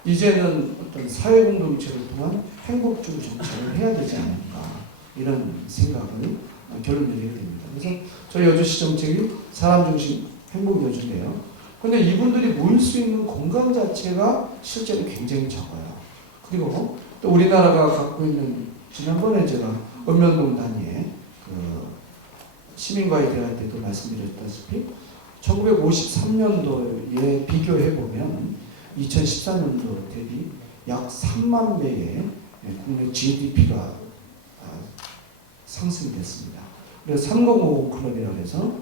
이제는 어떤 사회 공동체를 통한 행복 추구 정책을 해야 되지 않을까 이런 생각을 결론 내리게 됩니다. 그래서 저희 여주시 정책이 사람 중심 행복 여주인데요. 근데 이분들이 모일 수 있는 공간 자체가 실제로 굉장히 적어요. 그리고 또 우리나라가 갖고 있는 지난번에 제가 읍면동 단위에 그 시민과의 대화 때도 말씀드렸다시피 1953년도에 비교해 보면 2014년도 대비 약 3만 배의 국내 GDP가 상승됐습니다. 그래서 3050 클럽이라고 해서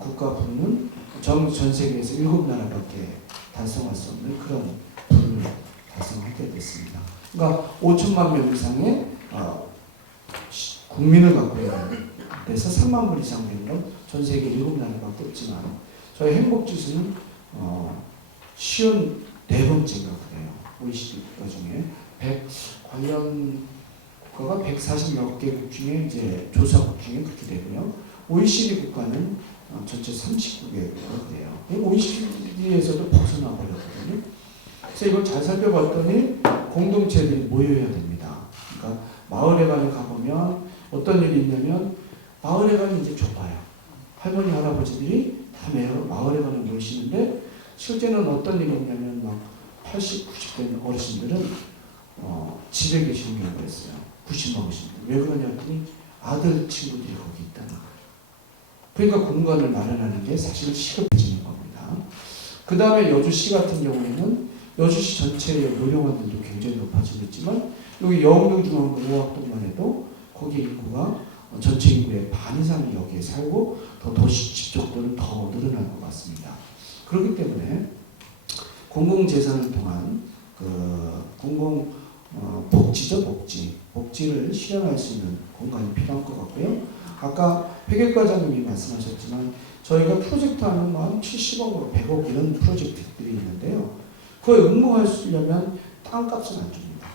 국가부는 전 세계에서 7나라밖에 달성할 수 없는 그런 부를 달성하게 됐습니다. 그러니까 5천만 명 이상의 국민을 갖고 있는 데서 3만 불 이상 되는 건 전 세계 7나라밖에 없지만 저희 행복지수는 54번째가 그래요. OECD 국가 중에 관련 국가가 140몇 개국 중에 이제 조사국 중에 그렇게 되고요. OECD 국가는 전체 39개국가 그래요. OECD에서도 벗어나 버렸거든요. 그래서 이걸 잘 살펴봤더니 공동체들이 모여야 됩니다. 그러니까 마을에 가보면 어떤 일이 있냐면 마을에 가면 이제 좁아요. 할머니 할아버지들이 다 마을에 가면 모이시는데 실제는 어떤 일이 있냐면 막 80, 90대 어르신들은 집에 계시는 경우가 있어요. 90 먹으신 분. 왜 그러냐 했더니 아들 친구들이 거기 있다는 거예요. 그러니까 공간을 마련하는 게 사실 시급해지는 겁니다. 그 다음에 여주시 같은 경우에는 여주시 전체의 노령화들도 굉장히 높아지고 있지만 여기 여운동중앙동 5학동만 해도 거기 인구가 전체 인구의 반 이상이 여기에 살고 더 도시 집적도는 더 늘어날 것 같습니다. 그렇기 때문에 공공재산을 통한 공공 복지죠, 복지를 실현할 수 있는 공간이 필요한 것 같고요. 아까 회계과장님이 말씀하셨지만 저희가 프로젝트 하면 한 70억으로 100억 이런 프로젝트들이 있는데요. 그걸 응모하시려면 땅값은 안 줍니다.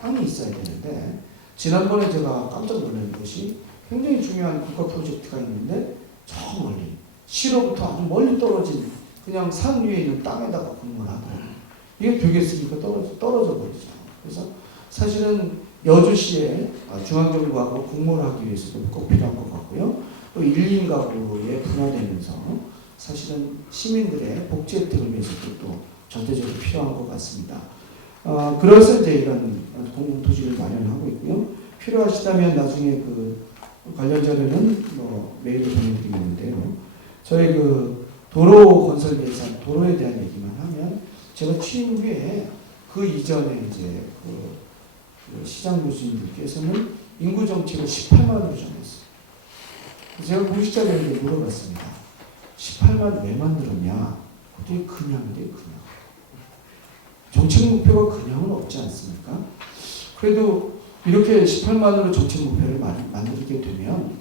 땅이 있어야 되는데 지난번에 제가 깜짝 놀란 것이 굉장히 중요한 국가 프로젝트가 있는데 저 멀리 시로부터 아주 멀리 떨어진 그냥 산 위에 있는 땅에다가 공모를 하더라고요. 이게 되겠습니까? 떨어져 버리죠. 그래서 사실은 여주시에 중앙정부하고 공모를 하기 위해서도 꼭 필요한 것 같고요. 또 1인 가구에 분화되면서 사실은 시민들의 복지 혜택을 위해서도 또 전체적으로 필요한 것 같습니다. 그래서 이제 이런 공공토지를 마련하고 있고요. 필요하시다면 나중에 그 관련 자료는 메일로 보내드리겠는데요. 저희 그 도로 건설 예산, 도로에 대한 얘기만 하면 제가 취임 후에 그 이전에 이제 그 시장 교수님들께서는 인구 정책을 18만으로 정했어요. 제가 공시자료에 물어봤습니다. 18만 왜 만들었냐? 그게 그냥인데 그냥. 정책 목표가 그냥은 없지 않습니까? 그래도 이렇게 18만으로 정책 목표를 만들게 되면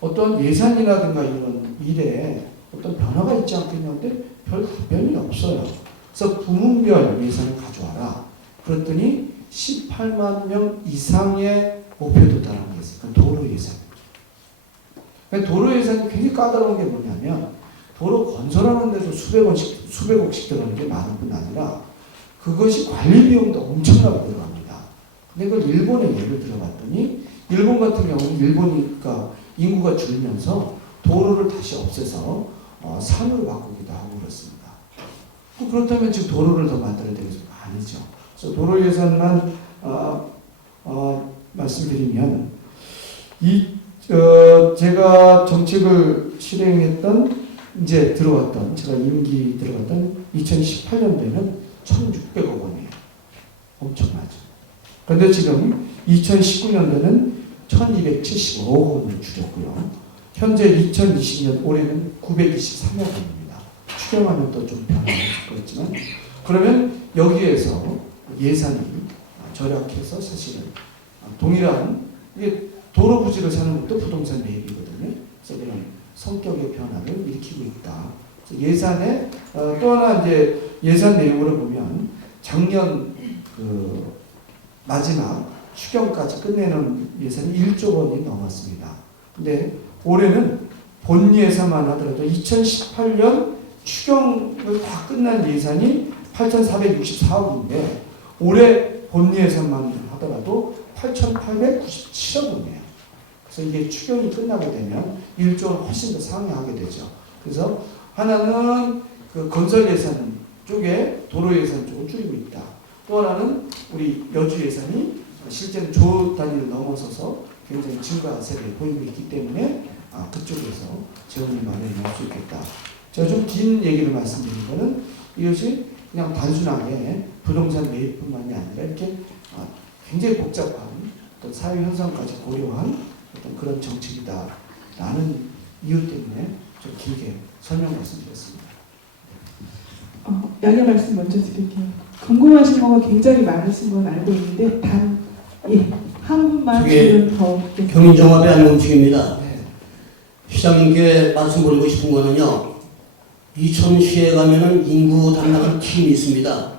어떤 예산이라든가 이런 일에 어떤 변화가 있지 않겠냐는데 별 답변이 없어요. 그래서 부문별 예산을 가져와라. 그랬더니 18만 명 이상의 목표도 따르는 게 있어요. 그러니까 도로 예산. 그러니까 도로 예산이 굉장히 까다로운 게 뭐냐면 도로 건설하는데도 수백억씩 들어가는 게 많을 뿐 아니라 그것이 관리 비용도 엄청나게 들어갑니다. 근데 그걸 일본의 예를 들어봤더니 일본 같은 경우는 일본이니까 인구가 줄면서 도로를 다시 없애서 산으로 바꾸기도 하고 그렇습니다. 그렇다면 지금 도로를 더 만들어야 되겠죠? 아니죠. 그래서 도로 예산만 말씀드리면 제가 정책을 실행했던 이제 들어왔던 제가 임기 들어갔던 2018년도에는 1,600억 원이에요. 엄청나죠. 그런데 지금 2019년도는 1,275억 원을 줄였고요. 현재 2020년 올해는 923억 원입니다. 추경하면 또 좀 변화가 있을 거겠지만 그러면 여기에서 예산이 절약해서 사실은 동일한 이게 도로 부지를 사는 것도 부동산 매입이거든요. 그래서 그냥 성격의 변화를 일으키고 있다. 예산에 또 하나 이제 예산 내용으로 보면 작년 그 마지막 추경까지 끝내는 예산이 1조 원이 넘었습니다. 근데 올해는 본 예산만 하더라도 2018년 추경을 다 끝난 예산이 8,464억인데 올해 본 예산만 하더라도 8,897억 원이에요. 그래서 이게 추경이 끝나게 되면 1조를 훨씬 더 상회하게 되죠. 그래서 하나는 그 건설 예산 쪽에 도로 예산 쪽을 줄이고 있다. 또 하나는 우리 여주 예산이 실제는 조 단위를 넘어서서 굉장히 증가세를 보이고 있기 때문에 그쪽에서 재원을 마련할 수 있겠다. 제가 좀 긴 얘기를 말씀드린 거는 이것이 그냥 단순하게 부동산 매입뿐만이 아니라 이렇게 굉장히 복잡한 어떤 사회 현상까지 고려한 어떤 그런 정책이다라는 이유 때문에 좀 길게 설명 말씀드렸습니다. 양해 말씀 먼저 드릴게요. 궁금하신 거가 굉장히 많으신 건 알고 있는데 한 분만 저기 더 경인종합의 안동직입니다. 네. 시장님께 말씀드리고 싶은 거는요. 이천시에 가면은 인구 담당하는 팀이 있습니다.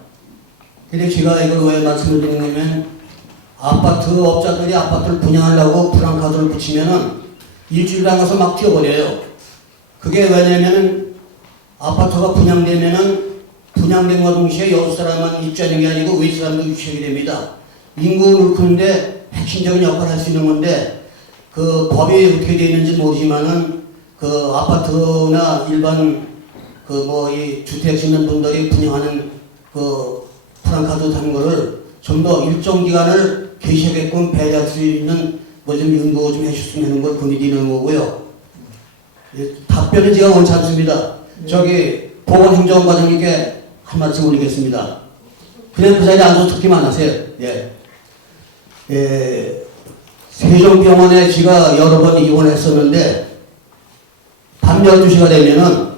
근데 제가 이걸 왜 말씀을 드리냐면 아파트 업자들이 아파트를 분양하려고 프랑카드를 붙이면은 일주일 나가서 막 뛰어버려요. 그게 왜냐면은 아파트가 분양되면은 분양된과 동시에 여기 사람만 입주하는 게 아니고 외 사람도 유치하게 됩니다. 인구를 크는데 핵심적인 역할을 할 수 있는 건데 그 법이 어떻게 되어 있는지 모르지만은 그 아파트나 일반 그 뭐 이 주택 짓는 분들이 분양하는 그 프랑카드 하는 거를 좀 더 일정 기간을 계시하게끔 배려할 수 있는 뭐 좀 연구 좀 해주셨으면 하는 걸 건의드리는 거고요. 답변은 제가 원치 않습니다. 저기 보건행정과장님께 한 말씀 올리겠습니다. 그냥 그 자리에 앉아서 듣기만 하세요. 세종병원에 제가 여러 번 입원했었는데 밤 12시가 되면은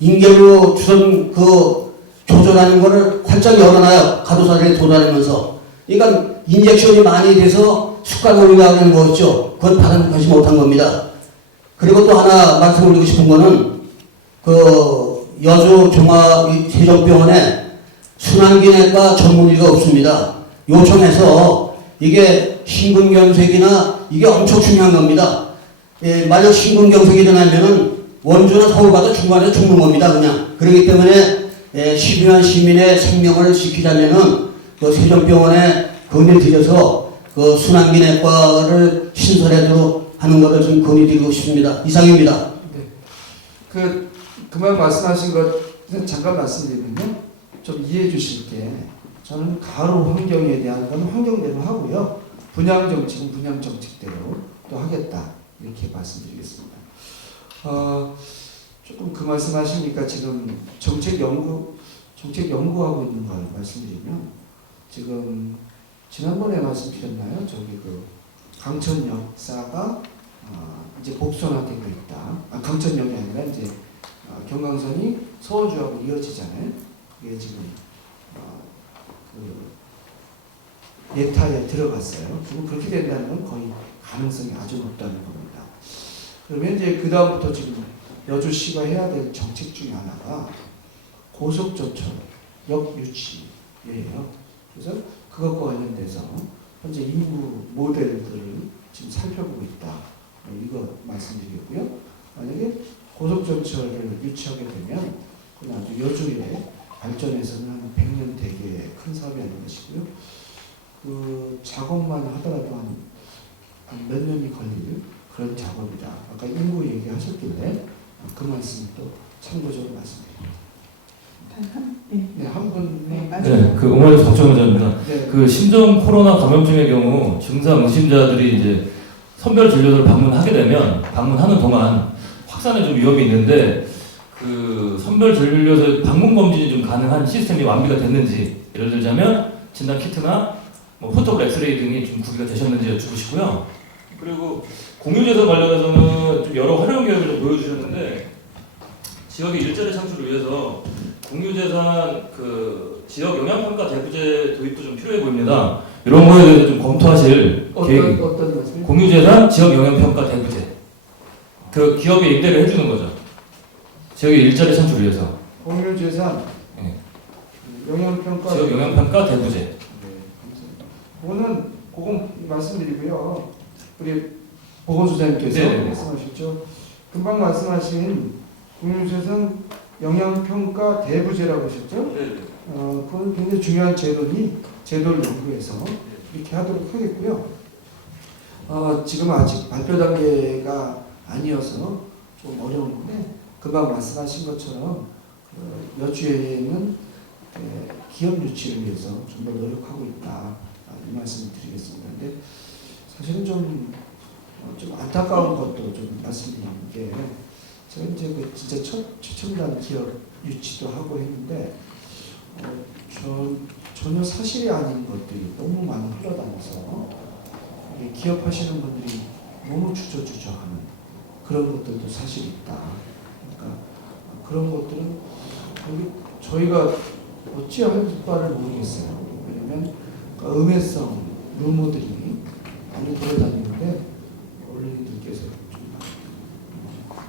인계로 주선 그 조절하는 거를 활짝 열어놔요. 가로사를 돌아다니면서. 그러니까 인젝션이 많이 돼서 숟가락으로 하는 거였죠. 그건 바람까지 못한 겁니다. 그리고 또 하나 말씀드리고 싶은 거는 그 여주 종합 세종병원에 순환기내과 전문의가 없습니다. 요청해서 이게 심근경색이나 이게 엄청 중요한 겁니다. 만약 심근경색이 일어나면은 원주는 서울 가도 중간에 죽는 겁니다. 그냥. 그렇기 때문에 12만 시민의 생명을 지키자면은 그 세종병원에 건의를 드려서 그 순환기내과를 신설하도록 하는 것을 좀 건의드리고 싶습니다. 이상입니다. 네. 그만 말씀하신 것 잠깐 말씀드리면요. 좀 이해해 주실 게 저는 가로 환경에 대한 건 환경대로 하고요. 분양 정책은 분양 정책대로 또 하겠다. 이렇게 말씀드리겠습니다. 조금 그 말씀하시니까 지금 정책 연구하고 있는 걸 말씀드리면 지금 지난번에 말씀드렸나요? 저기 그 강천 역사가 이제 복선화되고 있다. 강천역이 아니라 이제 경강선이 서울주하고 이어지잖아요. 그게 지금 그 예타에 들어갔어요. 지금 그렇게 된다는 건 거의 가능성이 아주 높다는 겁니다. 그러면 이제 그 다음부터 지금 여주시가 해야 될 정책 중에 하나가 고속전철 역 유치예요. 그래서 그것과 관련돼서 현재 인구 모델들을 지금 살펴보고 있다. 이거 말씀드리고요. 만약에 고속전철을 유치하게 되면 그건 아주 여주의 발전에서는 한 100년 되게 큰 사업이 아닌 것이고요. 그 작업만 하더라도 한 몇 년이 걸릴 그런 작업이다. 아까 인구 얘기하셨길래 그 말씀 또 참고적으로 말씀드립니다. 네, 한 분. 네, 그 응원의 박정현입니다. 네. 그 심정 코로나 감염증의 경우 증상 의심자들이 이제 선별 진료소를 방문하는 동안 확산의 좀 위험이 있는데 그 선별 진료소 방문 검진이 좀 가능한 시스템이 완비가 됐는지, 예를 들자면 진단 키트나 뭐 포터블 엑스레이 등이 좀 구비가 되셨는지 여쭙고 싶고요. 그리고 공유재산 관련해서는 좀 여러 활용 계획을 좀 보여주셨는데 지역의 일자리 창출을 위해서 공유재산 그 지역 영향평가 대부제 도입도 좀 필요해 보입니다. 이런 거에 대해서 좀 검토하실 계획. 어떤 말씀이요? 공유재산 지역 영향평가 대부제. 그 기업에 임대를 해주는 거죠. 지역의 일자리 창출을 위해서. 공유재산, 네. 영향평가, 지역 영향평가 대부제. 네, 그거는 그건 말씀드리고요. 우리 보건소장님께서 네. 말씀하셨죠. 금방 말씀하신 공유재산 영향평가 대부제라고 하셨죠. 그건 굉장히 중요한 제도를 연구해서 이렇게 하도록 하겠고요. 지금 아직 발표 단계가 아니어서 좀 어려운데 금방 말씀하신 것처럼 여주에는 기업 유치를 위해서 좀 더 노력하고 있다 이 말씀을 드리겠습니다. 근데 사실은 좀 안타까운 것도 좀 말씀드리는 게 제가 이제 그 진짜 최첨단 기업 유치도 하고 했는데 전혀 사실이 아닌 것들이 너무 많이 흘러다녀서 기업하시는 분들이 너무 주저주저하는 그런 것들도 사실 있다. 그러니까 그런 것들은 저희가 어찌할 바를 모르겠어요. 왜냐면 음해성 루머들이 많이 돌아다니는데 언론인들께서 좀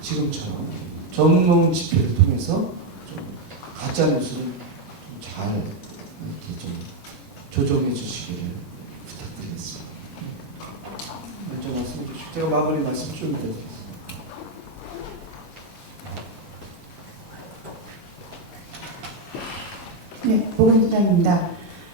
지금처럼 전문 집회를 통해서 좀 가짜 뉴스를 좀 잘 이렇게 좀 조정해 주시기를 부탁드리겠습니다. 먼저 말씀해 주시죠. 제가 마무리 말씀 좀 드리겠습니다. 네, 보건소장입니다.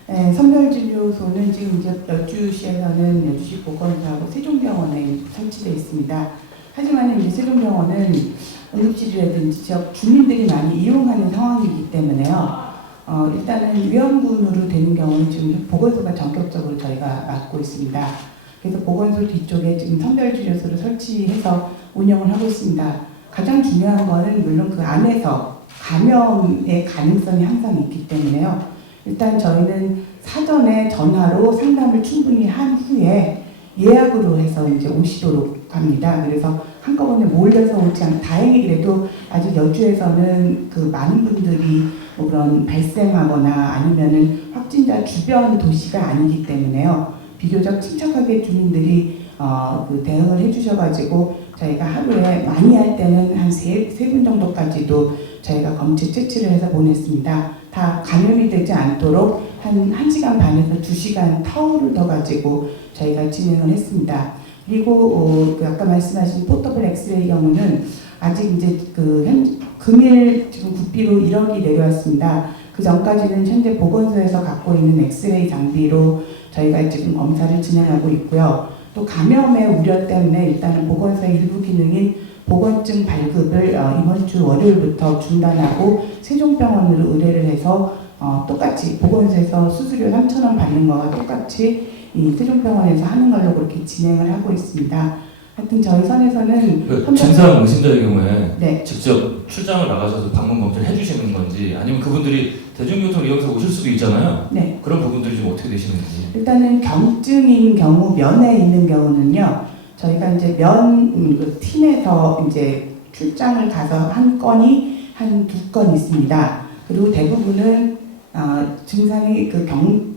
선별진료소는 지금 이제 여주시에서는 여주시 보건소하고 세종병원에 설치되어 있습니다. 하지만 이제 세종병원은 응급실이라든지 지역 주민들이 많이 이용하는 상황이기 때문에요. 일단은 위험군으로 되는 경우는 지금 보건소가 전격적으로 저희가 맡고 있습니다. 그래서 보건소 뒤쪽에 지금 선별진료소를 설치해서 운영을 하고 있습니다. 가장 중요한 거는 물론 그 안에서 감염의 가능성이 항상 있기 때문에요. 일단 저희는 사전에 전화로 상담을 충분히 한 후에 예약으로 해서 이제 오시도록 합니다. 그래서 한꺼번에 몰려서 오지 않고 다행히 그래도 아직 여주에서는 그 많은 분들이 뭐 그런 발생하거나 아니면은 확진자 주변 도시가 아니기 때문에요. 비교적 침착하게 주민들이 그 대응을 해주셔가지고 저희가 하루에 많이 할 때는 한 세 분 정도까지도 저희가 검체 채취를 해서 보냈습니다. 다 감염이 되지 않도록 한 1시간 반에서 2시간 타월을 더 가지고 저희가 진행을 했습니다. 그리고 아까 말씀하신 포터블 엑스레이 경우는 아직 이제 금일 지금 국비로 1억이 내려왔습니다. 그 전까지는 현재 보건소에서 갖고 있는 엑스레이 장비로 저희가 지금 검사를 진행하고 있고요. 또 감염의 우려 때문에 일단은 보건소의 일부 기능인 보건증 발급을 이번 주 월요일부터 중단하고 세종병원으로 의뢰를 해서 똑같이 보건소에서 수수료 3,000원 받는 거와 똑같이 이 세종병원에서 하는 걸로 그렇게 진행을 하고 있습니다. 하여튼 저희 선에서는 증상 의심자의 경우에 네. 직접 출장을 나가셔서 방문 검사를 해주시는 건지 아니면 그분들이 대중교통을 이용해서 오실 수도 있잖아요. 네. 그런 부분들이 좀 어떻게 되시는지. 일단은 경증인 경우 면에 있는 경우는요. 저희가 이제 그 팀에서 이제 출장을 가서 한 건이 한 2건 있습니다. 그리고 대부분은 증상이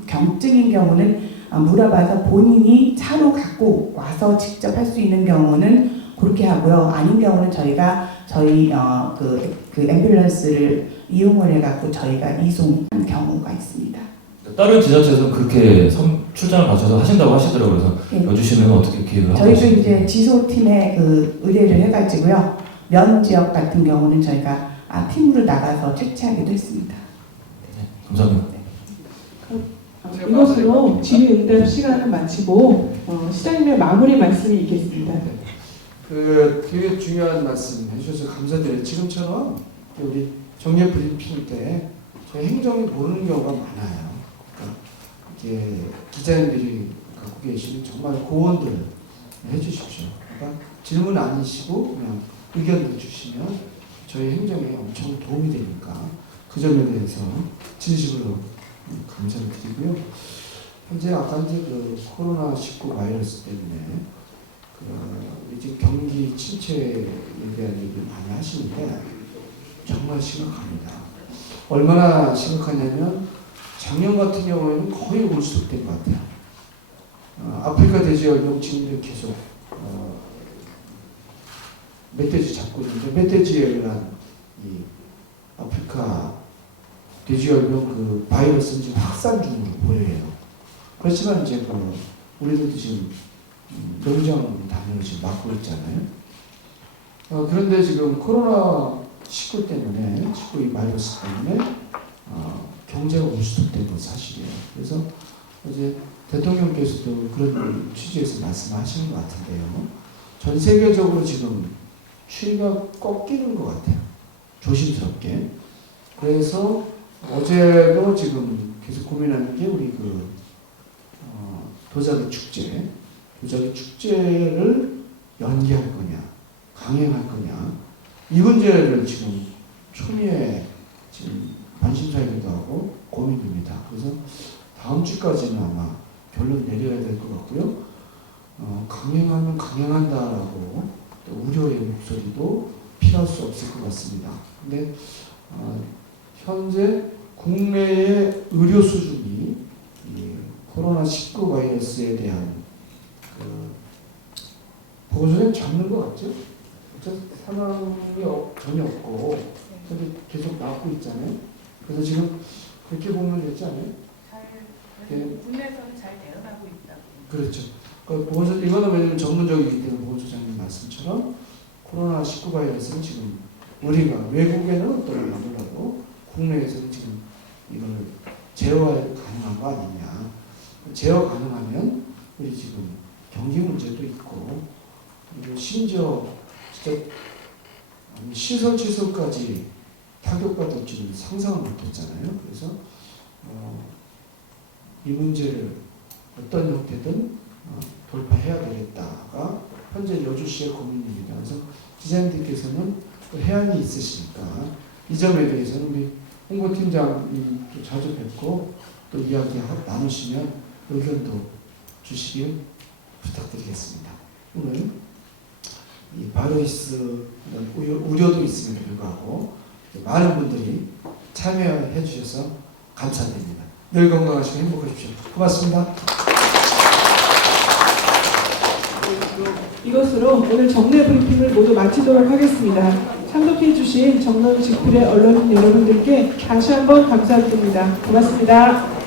경증인 경우는 물어봐서 본인이 차로 갖고 와서 직접 할 수 있는 경우는 그렇게 하고요. 아닌 경우는 저희가 저희 그 앰뷸런스를 이용을 해갖고 저희가 이송한 경우가 있습니다. 다른 지자체에서 그렇게 출장을 가셔서 하신다고 하시더라고요. 그래서 네. 여주시는 어떻게 기획을 하고 저희도 계신지. 이제 지소팀에 그 의뢰를 해가지고요. 면 지역 같은 경우는 저희가 팀으로 나가서 채취하기도 했습니다. 네, 감사합니다. 이것으로 질의응답 시간을 마치고 시장님의 마무리 말씀이 있겠습니다. 되게 중요한 말씀 해주셔서 감사드려요. 지금처럼 우리 정례 브리핑 때 저희 행정이 모르는 경우가 많아요. 그러니까 이게 기자님들이 갖고 계시는 정말 고언들 해주십시오. 그러니까 질문 아니시고 그냥 의견을 주시면 저희 행정에 엄청 도움이 되니까 그 점에 대해서 진심으로 감사를 드리고요. 현재 아까 이제 그 코로나19 바이러스 때문에 이제 경기 침체에 대한 얘기를 많이 하시는데 정말 심각합니다. 얼마나 심각하냐면 작년 같은 경우에는 거의 올 수 없던 것 같아요. 아프리카 대지역 용치민들 계속 멧돼지 잡고 있는데 멧돼지에 의한 이 아프리카 돼지열병 그 바이러스는 지금 확산 중으로 보여요. 그렇지만 이제 우리들도 지금 농장 단위로 지금 막고 있잖아요. 그런데 지금 코로나19 때문에, 19 이 바이러스 때문에 경제가 위축된 건 사실이에요. 그래서 어제 대통령께서도 그런 취지에서 말씀하시는 것 같은데요. 전 세계적으로 지금 추이가 꺾이는 것 같아요. 조심스럽게. 그래서 어제도 지금 계속 고민하는 게 우리 도자기 축제를 연기할 거냐, 강행할 거냐, 이 문제를 지금 초미에 지금 관심사이기도 하고 고민입니다. 그래서 다음 주까지는 아마 결론 내려야 될 것 같고요. 강행하면 강행한다라고 또 우려의 목소리도 피할 수 없을 것 같습니다. 근데 현재 국내의 의료 수준이 이 코로나19 바이러스에 대한 보고서는 잡는 것 같죠? 사망이 전혀 없고 계속 나오고 있잖아요. 그래서 지금 그렇게 보면 되지 않아요? 국내에서는 잘 대응하고 있다. 그렇죠. 보고서 이거는 왜냐면 전문적이기 때문에 보고서장님 말씀처럼 코로나19 바이러스는 지금 우리가 외국에는 어떤가 몰라도 국내에서는 지금 이걸 제어 가능한 거 아니냐. 제어 가능하면 우리 지금 경기 문제도 있고 그리고 심지어 진짜 시설까지 타격받을 줄은 상상을 못했잖아요. 그래서 이 문제를 어떤 형태든 돌파해야 되겠다가 현재 여주시의 고민입니다. 그래서 기자님들께서는 또 해안이 있으시니까 이 점에 대해서는 우리 홍보팀장이 또 자주 뵙고 또 이야기 나누시면 의견도 주시길 부탁드리겠습니다. 오늘 이 바이러스 우려도 있음에도 불구하고 많은 분들이 참여해 주셔서 감사드립니다. 늘 건강하시고 행복하십시오. 고맙습니다. 이것으로 오늘 정례 브리핑을 모두 마치도록 하겠습니다. 참석해 주신 정론 직필의 언론인 여러분들께 다시 한번 감사드립니다. 고맙습니다.